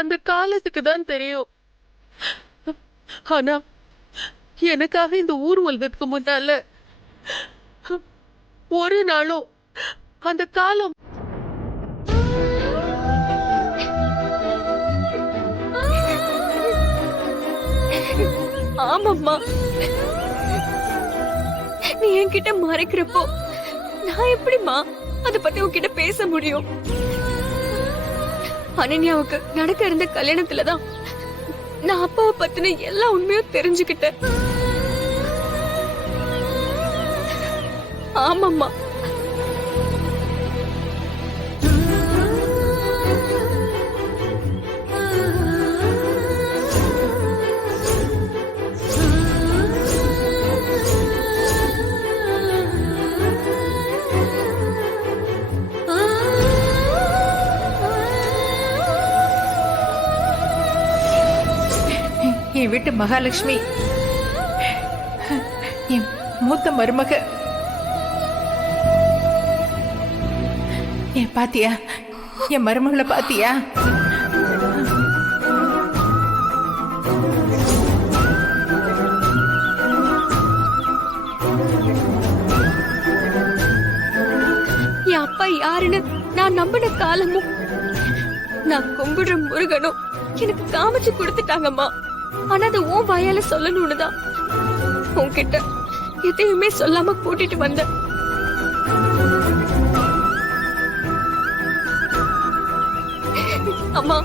அந்த காலத்துக்கு தான் தெரியும். ஆனா எனக்காக இந்த ஊர் வந்ததுக்கு முன்னால ஒரு நாளும் அந்த காலம் ஆமாம்மா, நீ என்கிட்ட மறைக்கிறப்போ நான் எப்படிமா அத பத்தி உன்கிட்ட பேச முடியும்? அனன்யாவுக்கு நடக்க இருந்த கல்யாணத்துலதான் நான் அப்பாவை பத்தின எல்லா உண்மையும் தெரிஞ்சுக்கிட்டேன். ஆமாம்மா, என் வீட்டு மகாலட்சுமி, என் மூத்த மருமக. என் பாத்தியா, என் மருமகளை பாத்தியா? என் அப்பா யாருன்னு நான் நம்பின காலமும் நான் கும்பிடுற முருகனும் எனக்கு காமிச்சு கொடுத்துட்டாங்கம்மா. ஆனா அது உன் வாயால சொல்லணும்னு தான் உன்கிட்ட எதையுமே சொல்லாம கூட்டிட்டு வந்த. அம்மா,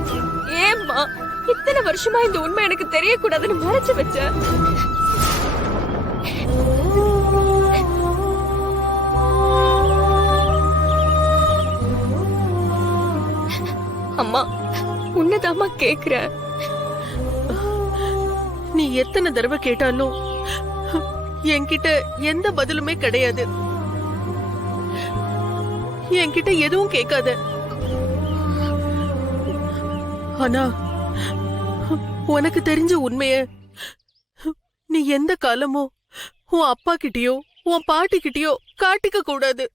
ஏம்மா இத்தனை வருஷமா இந்த உண்மை எனக்கு தெரியக்கூடாதுன்னு மறைச்சு வச்ச? அம்மா, உன்னதாம்மா கேக்குறேன். நீ எத்தனை தடவை கேட்டாலும் என்கிட்ட எந்த பதிலுமே கிடையாது. என்கிட்ட எதுவும் கேட்காத. ஆனா உனக்கு தெரிஞ்ச உண்மைய நீ எந்த காலமும் உன் அப்பா கிட்டயோ உன் பாட்டி கிட்டயோ காட்டிக்க கூடாது.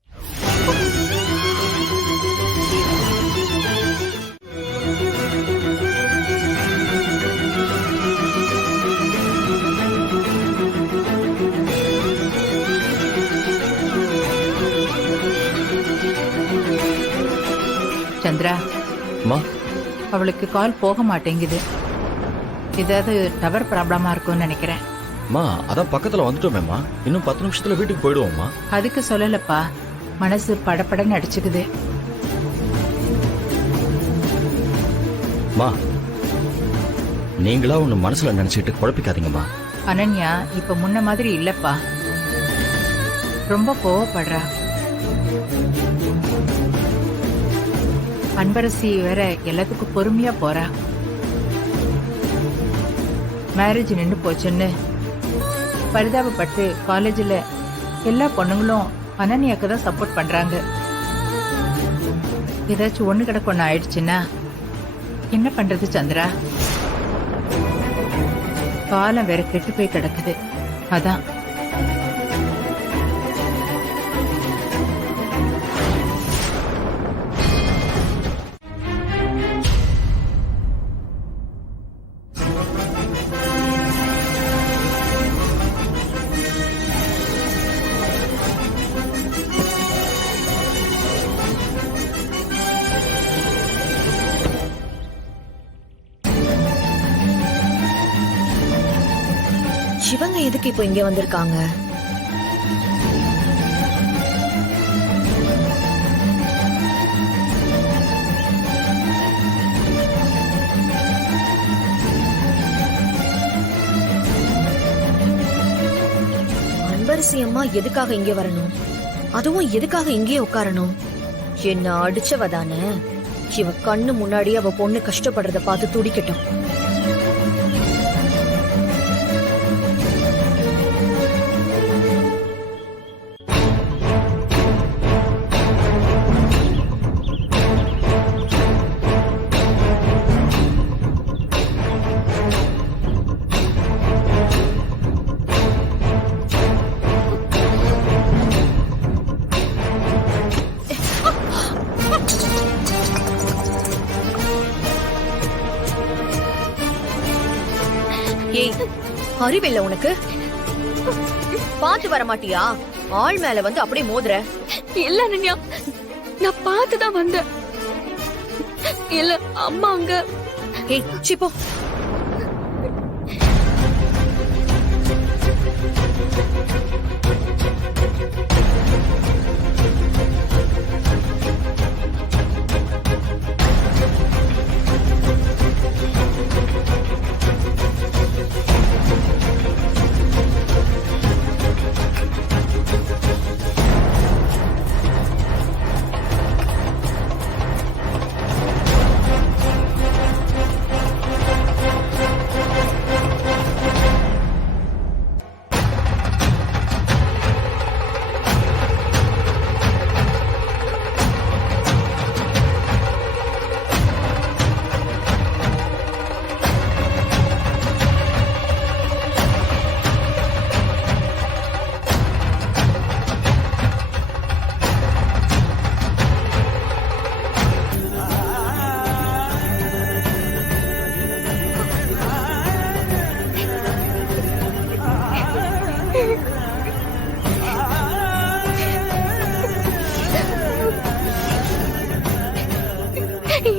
சந்திரா, அவளுக்கு கால் போக மாட்டேங்குது. ஏதாவது டவர் ப்ராப்ளமா இருக்கும்னு நினைக்கிறேன். அதான் பக்கத்துல வந்துட்டோமேம்மா. இன்னும் 10 நிமிஷத்துல வீட்டுக்கு போயிடுவோம்மா. அதுக்கு சொல்லலப்பா, மனசு படபடன்னு அடிச்சுக்குது. நீங்களா ஒண்ணு மனசுல நினைச்சிட்டு குழப்பிக்காதீங்கம்மா. அனன்யா இப்ப முன்ன மாதிரி இல்லப்பா, ரொம்ப கோவப்படுறா. அன்பரசி வேற எல்லாத்துக்கும் பொறுமையா போறா. மேரேஜ் நின்னு போச்சுன்னு பரிதாபப்பட்டு காலேஜ்ல எல்லா பொண்ணுங்களும் அனன்யாக்கு தான் சப்போர்ட் பண்றாங்க. ஏதாச்சும் ஒண்ணு கிடக்கு ஒண்ணு ஆயிடுச்சுன்னா என்ன பண்றது சந்திரா? காலம் வேற கெட்டு போய் கிடக்குது. அதான் இவங்க எதுக்கு இப்போ இங்க வந்திருக்காங்க? அன்பரசி அம்மா எதுக்காக இங்க வரணும்? அதுவும் எதுக்காக இங்கே உட்காரணும்? என்ன அடிச்சவ தானே. இவ கண்ணு முன்னாடி அவ பொண்ணு கஷ்டப்படுறத பார்த்து துடிக்கட்டும். ஏய், அறிவில்ல உனக்கு? பாத்து வர மாட்டியா? ஆள் மேல வந்து அப்படியே மோதுற. இல்ல அனன்யா, நான் பார்த்துதான் வந்தேன். இல்ல அம்மா அங்க. ஏய் சிப்போ.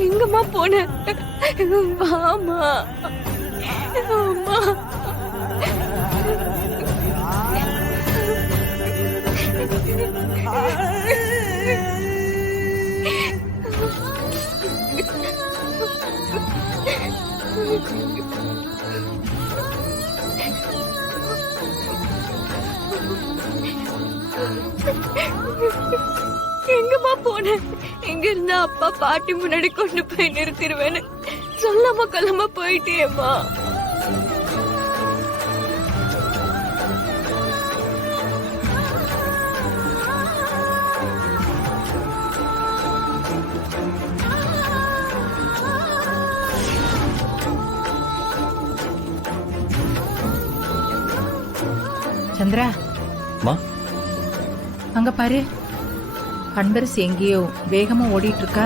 எங்கம்மா போன? வாமா அம்மா. எங்கம்மா போன? எங்க இருந்தா அப்பா பாட்டி முன்னாடி கொண்டு போய் நிறுத்திடுவேன்னு சொல்லாம கொல்லாம போயிட்டேம்மா. சந்திரா, அங்க பாரு, அன்பரசி எங்கேயோ வேகமா ஓடிட்டு இருக்கா.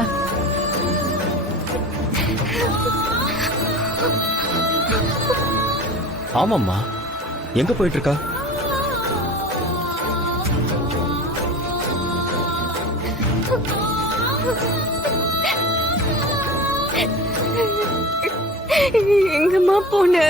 ஆமாம்மா, எங்க போயிட்டு இருக்கா? எங்கம்மா போன?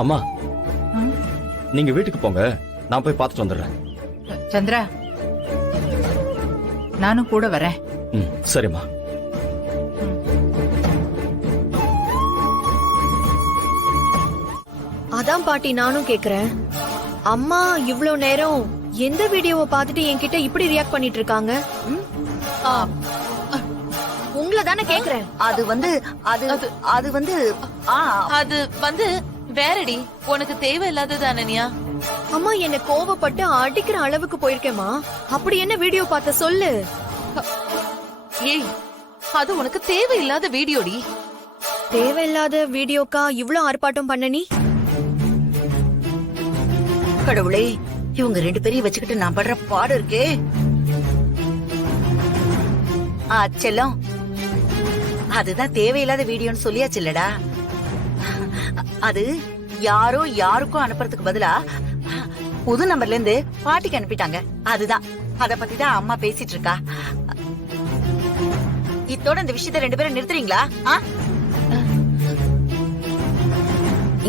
அம்மா நீங்க வீட்டுக்கு போங்க, நான் போய் பார்த்துட்டு வந்துடுறேன். சந்திரா, நானும் கூட வரேன். ம், சரிம்மா. அதான் பாட்டி நானும் கேக்குறேன். அம்மா இவ்ளோ நேரம் எந்த வீடியோவை பார்த்துட்டு என்கிட்ட இப்படி ரியாக்ட் பண்ணிட்டு இருக்காங்க? உங்களை தானே கேக்குறேன். அது வந்து அது வந்து வேறடி, உனக்கு தேவையில்லாதது அனன்யா. அம்மா என்ன கோவப்பட்டு அடிக்கிற அளவுக்கு போயிருக்கேமா? அப்படி என்ன வீடியோ பார்த்த சொல்லு. ஏய், அது உனக்கு தேவையில்லாத வீடியோடி. தேவையில்லாத வீடியோக்கா இவ்ளோ ஆர்ப்பாட்டம் பண்ண நீ? கடவுளே, இவங்க 2 பேரையும் வச்சுக்கிட்டு நான் படுற பாடு இருக்கே. செல்லம், அதுதான் தேவையில்லாத வீடியோன்னு சொல்லியாச்சுல்லடா. அது யாரோ யாருக்கும் அனுப்புறதுக்கு பதிலா புது நம்பர்ல இருந்து பாட்டிக்கு அனுப்பிட்டாங்க. அதுதான், அத பத்தி தான் அம்மா பேசிட்டு இருக்கா. இத்தோட இந்த விஷயத்த 2 பேரும் நிறுத்துறீங்களா?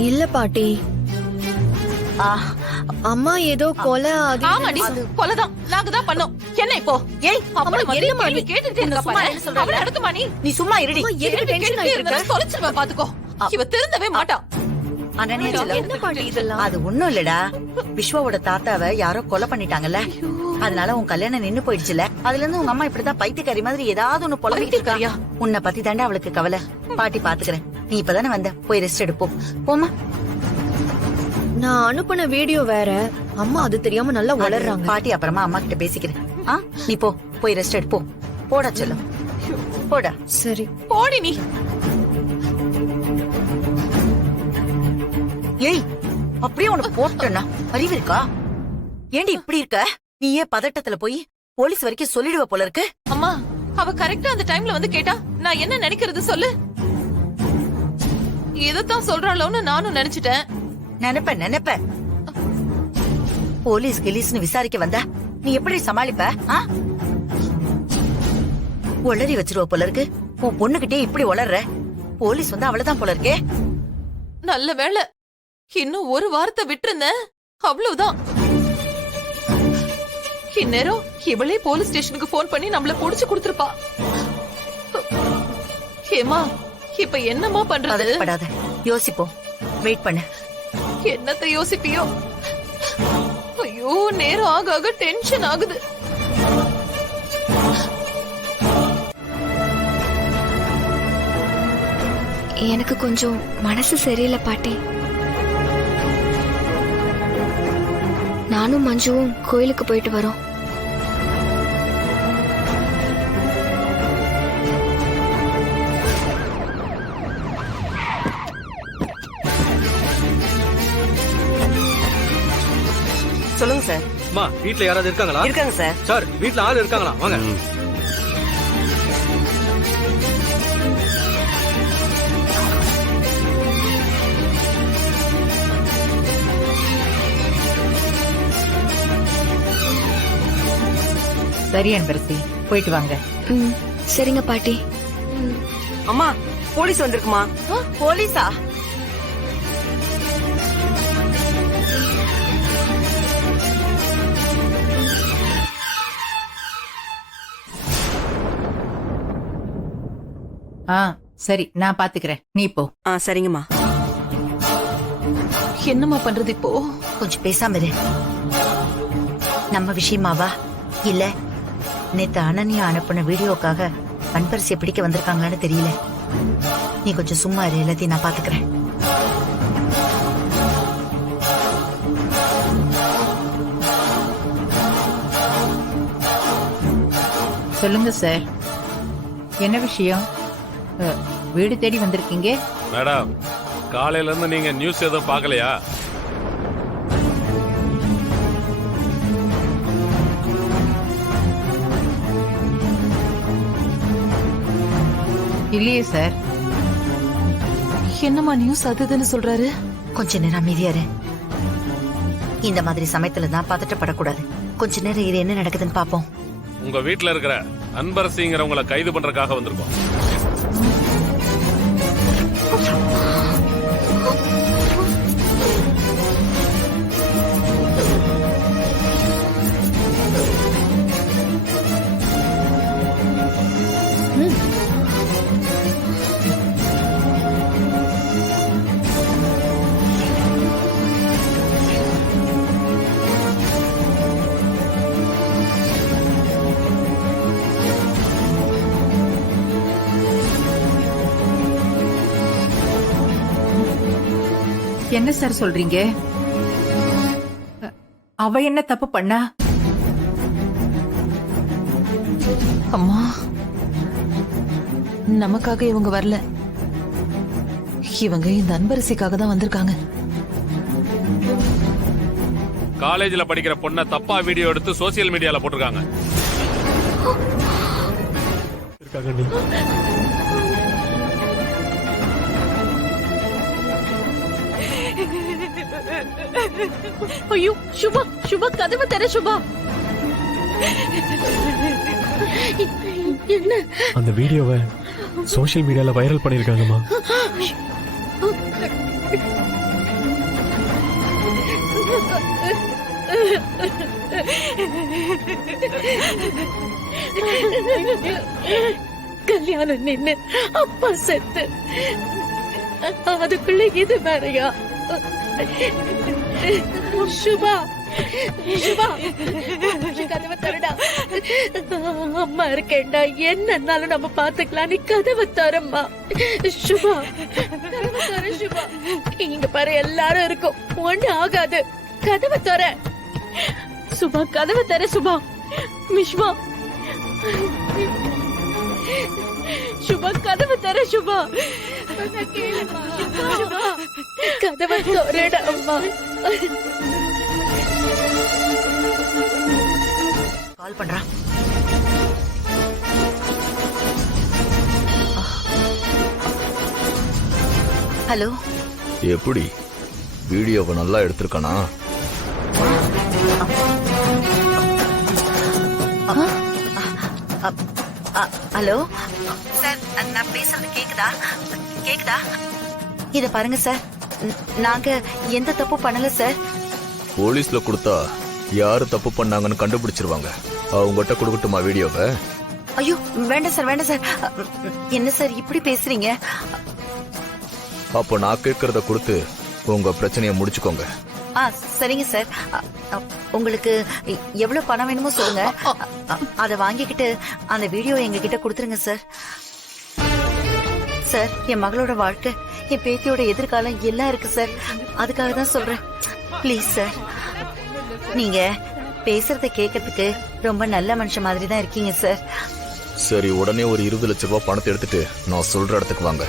இல்ல பாட்டி, அம்மா ஏதோ கொலை. ஆமாடி, கொலைதான். நாங்க தான் பண்ணோம். என்ன இப்போ? ஏய், அப்படி கேள்வி கேட்டுட்டே இருக்க பாரு. அவளை அடுக்குமா நீ? நீ சும்மா இருடி. எதுக்கு டென்ஷன் ஆயிட்டு இருக்க? தொலைச்சிருவேன் பாத்துக்கோ. இவ திருந்தவே மாட்டா. அனன்யா செல்லம், என்ன பாட்டி இதெல்லாம்? அது ஒண்ணும் இல்லடா. விஸ்வாவோட தாத்தாவை யாரோ கொலை பண்ணிட்டாங்கல்ல, அதனால உன் கல்யாணம் நின்னு போயிடுச்சுல. அதுல இருந்து உங்க அம்மா இப்படிதான் பைத்தியக்காரி மாதிரி ஏதாவது ஒண்ணு புலம்பிட்டு இருக்கா. உன்னை பத்தி தாண்டா அவளுக்கு கவலை. பாட்டி பாத்துக்கிறேன். நீ இப்பதானே வந்த, போய் ரெஸ்ட் எடுப்போம். போமா. நான் அனுப்புன வீடியோ வேற. அம்மா அது தெரியாம நல்லா வளர்றாங்க. பாட்டி அப்புறமா அம்மா கிட்ட பேசிக்கிறேன். நீ போய் ரெஸ்ட் எடுப்போம். போடா செல்லம், போடா. சரி, போடி நீ. ஏய், அப்படியே உனக்கு போட்டேன்னா அறிவு இருக்கா? ஏண்டி இப்படி இருக்க? நீயே பதட்டத்துல போய் போலீஸ் வரைக்கும் சொல்லிடுவ போல இருக்கு. அம்மா, அவ கரெக்டா அந்த டைம்ல வந்து கேட்டா நான் என்ன நினைக்கிறது சொல்லு. இதத்தான் சொல்றாளோன்னு நானும் நினைச்சிட்டேன். நினைப்ப போலீஸ் கிலீஸ்னு விசாரிக்க வந்தா நீ எப்படி சமாளிப்ப? ஒளறி வச்சிருவ போல இருக்கு. உன் பொண்ணுகிட்டே இப்படி ஒளர்ற. போலீஸ் வந்து அவ்வளவுதான் போல இருக்கே. நல்ல வேளை, இன்னும் ஒரு வாரத்தை விட்டுருந்தேன், அவ்வளவுதான். இந்நேரம் இவளே போலீஸ் ஸ்டேஷனுக்கு போன் பண்ணி நம்மள புடிச்சு கொடுத்திருப்பா. ஏமா, இப்ப என்னமா பண்றது? படாத, யோசிப்போம். வெயிட் பண்ணு. என்னத்தை யோசிப்பியோ? ஐயோ, நேரம் ஆக ஆக டென்ஷன் ஆகுது. எனக்கு கொஞ்சம் மனசு சரியில்லை பாட்டி. நானும் மஞ்சுவும் கோயிலுக்கு போயிட்டு வரோம். சொல்லுங்க சார். அம்மா, வீட்ல யாராவது இருக்காங்களா? இருக்காங்க சார். சார், வீட்ல ஆள் இருக்காங்களா? வாங்க. சரி அன்பரசி, போயிட்டு வாங்க. சரிங்க பாட்டி. அம்மா, போலீஸ் வந்திருக்குமா? போலீஸா? சரி, நான் பாத்துக்கிறேன். நீ போ. சரிங்கம்மா. என்னம்மா பண்றது இப்போ? கொஞ்சம் பேசாம இரு. நம்ம விஷயமாவா இல்ல நேத்து அனன்யா அனுப்பின வீடியோக்காக அன்பரசியை பிடிக்க வந்திருக்காங்களான்னு தெரியல. நீ கொஞ்சம் சும்மா இரு, எல்லாத்தையும் நான் பாத்துக்கிறேன். சொல்லுங்க சார், என்ன விஷயம்? வீடு தேடி வந்திருக்கீங்க? மேடம், காலையில இருந்து நீங்க நியூஸ் எதுவும் பார்க்கலையா? இல்லையே சார். என்னமா நியூஸ் அதுன்னு சொல்றாரு? கொஞ்ச நேரம் அமைதியாரு. இந்த மாதிரி சமயத்துல தான் பதட்டப்படக்கூடாது. கொஞ்ச நேரம் இது என்ன நடக்குதுன்னு பாப்போம். உங்க வீட்டுல இருக்கிற அன்பரசிங்கிறவங்களை கைது பண்றதுக்காக வந்திருக்கோம். என்ன சார் சொல்றீங்க? அவ என்ன தப்பு பண்ணா? அம்மா, நமக்காக இவங்க வரல. இவங்க இந்த அன்பரசிக்காக தான் வந்திருக்காங்க. காலேஜ்ல படிக்கிற பொண்ண தப்பா வீடியோ எடுத்து சோசியல் மீடியால போட்டிருக்காங்க. ஐயோ சுபா, சுபா கதவை தர சுபா. என்ன அந்த வீடியோவை சோஷியல் மீடியால வைரல் பண்ணிருக்காங்கம்மா. கல்யாணம் நின்னு அப்பா செத்து அதுக்குள்ள இது வேறையா? சுபா, சுபா கதவை தரடா. அம்மா இருக்கேன்டா, என்னன்னாலும் நம்ம பாத்துக்கலாம். நீ கதவை தரம்மா. சுபா கதவை தர. சுபா இங்க பாரு, எல்லாரும் இருக்கும், ஒண்ணு ஆகாது. கதவை தர சுபா, கதவை தர சுபா. விஸ்வா, சுபா கதவை தர சுபா. சுபா கதவை தரடா அம்மா. கால் பண்றான். ஹலோ. எப்படி வீடியோவை நல்லா எடுத்திருக்கானா? ஹலோ சார், நான் பேசுறது கேக்குதா? கேக்குதா? இத பாருங்க சார், நாங்க எந்த தப்பு பண்ணல சார். போலீஸ்ல கொடுத்தா யாரு தப்பு பண்ணாங்கன்னு கண்டுபிடிச்சிருவாங்க. அவங்ககிட்ட கொடுக்கட்டுமா வீடியோவை? ஐயோ வேண்டாம் சார், வேண்டாம் சார். என்ன சார் இப்படி பேசுறீங்க? அப்போ நான் கேட்கறத கொடுத்து உங்க பிரச்சனையை முடிச்சுக்கோங்க. சரிங்க சார். உங்களுக்கு எவ்வளவு பணம் வேணுமோ சொல்லுங்க. அத வாங்கிக்கிட்டு அந்த வீடியோ எங்க கிட்ட கொடுத்துருங்க சார். சார், என் மகளோட வாழ்க்கை, என் பேத்தியோட எதிர்காலம் எல்லாம் இருக்கு சார். அதுக்காக தான் சொல்றேன். Please sir. நீங்க பேசுறத கேட்கறதுக்கு ரொம்ப நல்ல மனுஷன் மாதிரி தான் இருக்கீங்க சார். சரி, உடனே ஒரு 20 லட்சம் ரூபாய் பணத்தை எடுத்துட்டு நான் சொல்ற இடத்துக்கு வாங்க.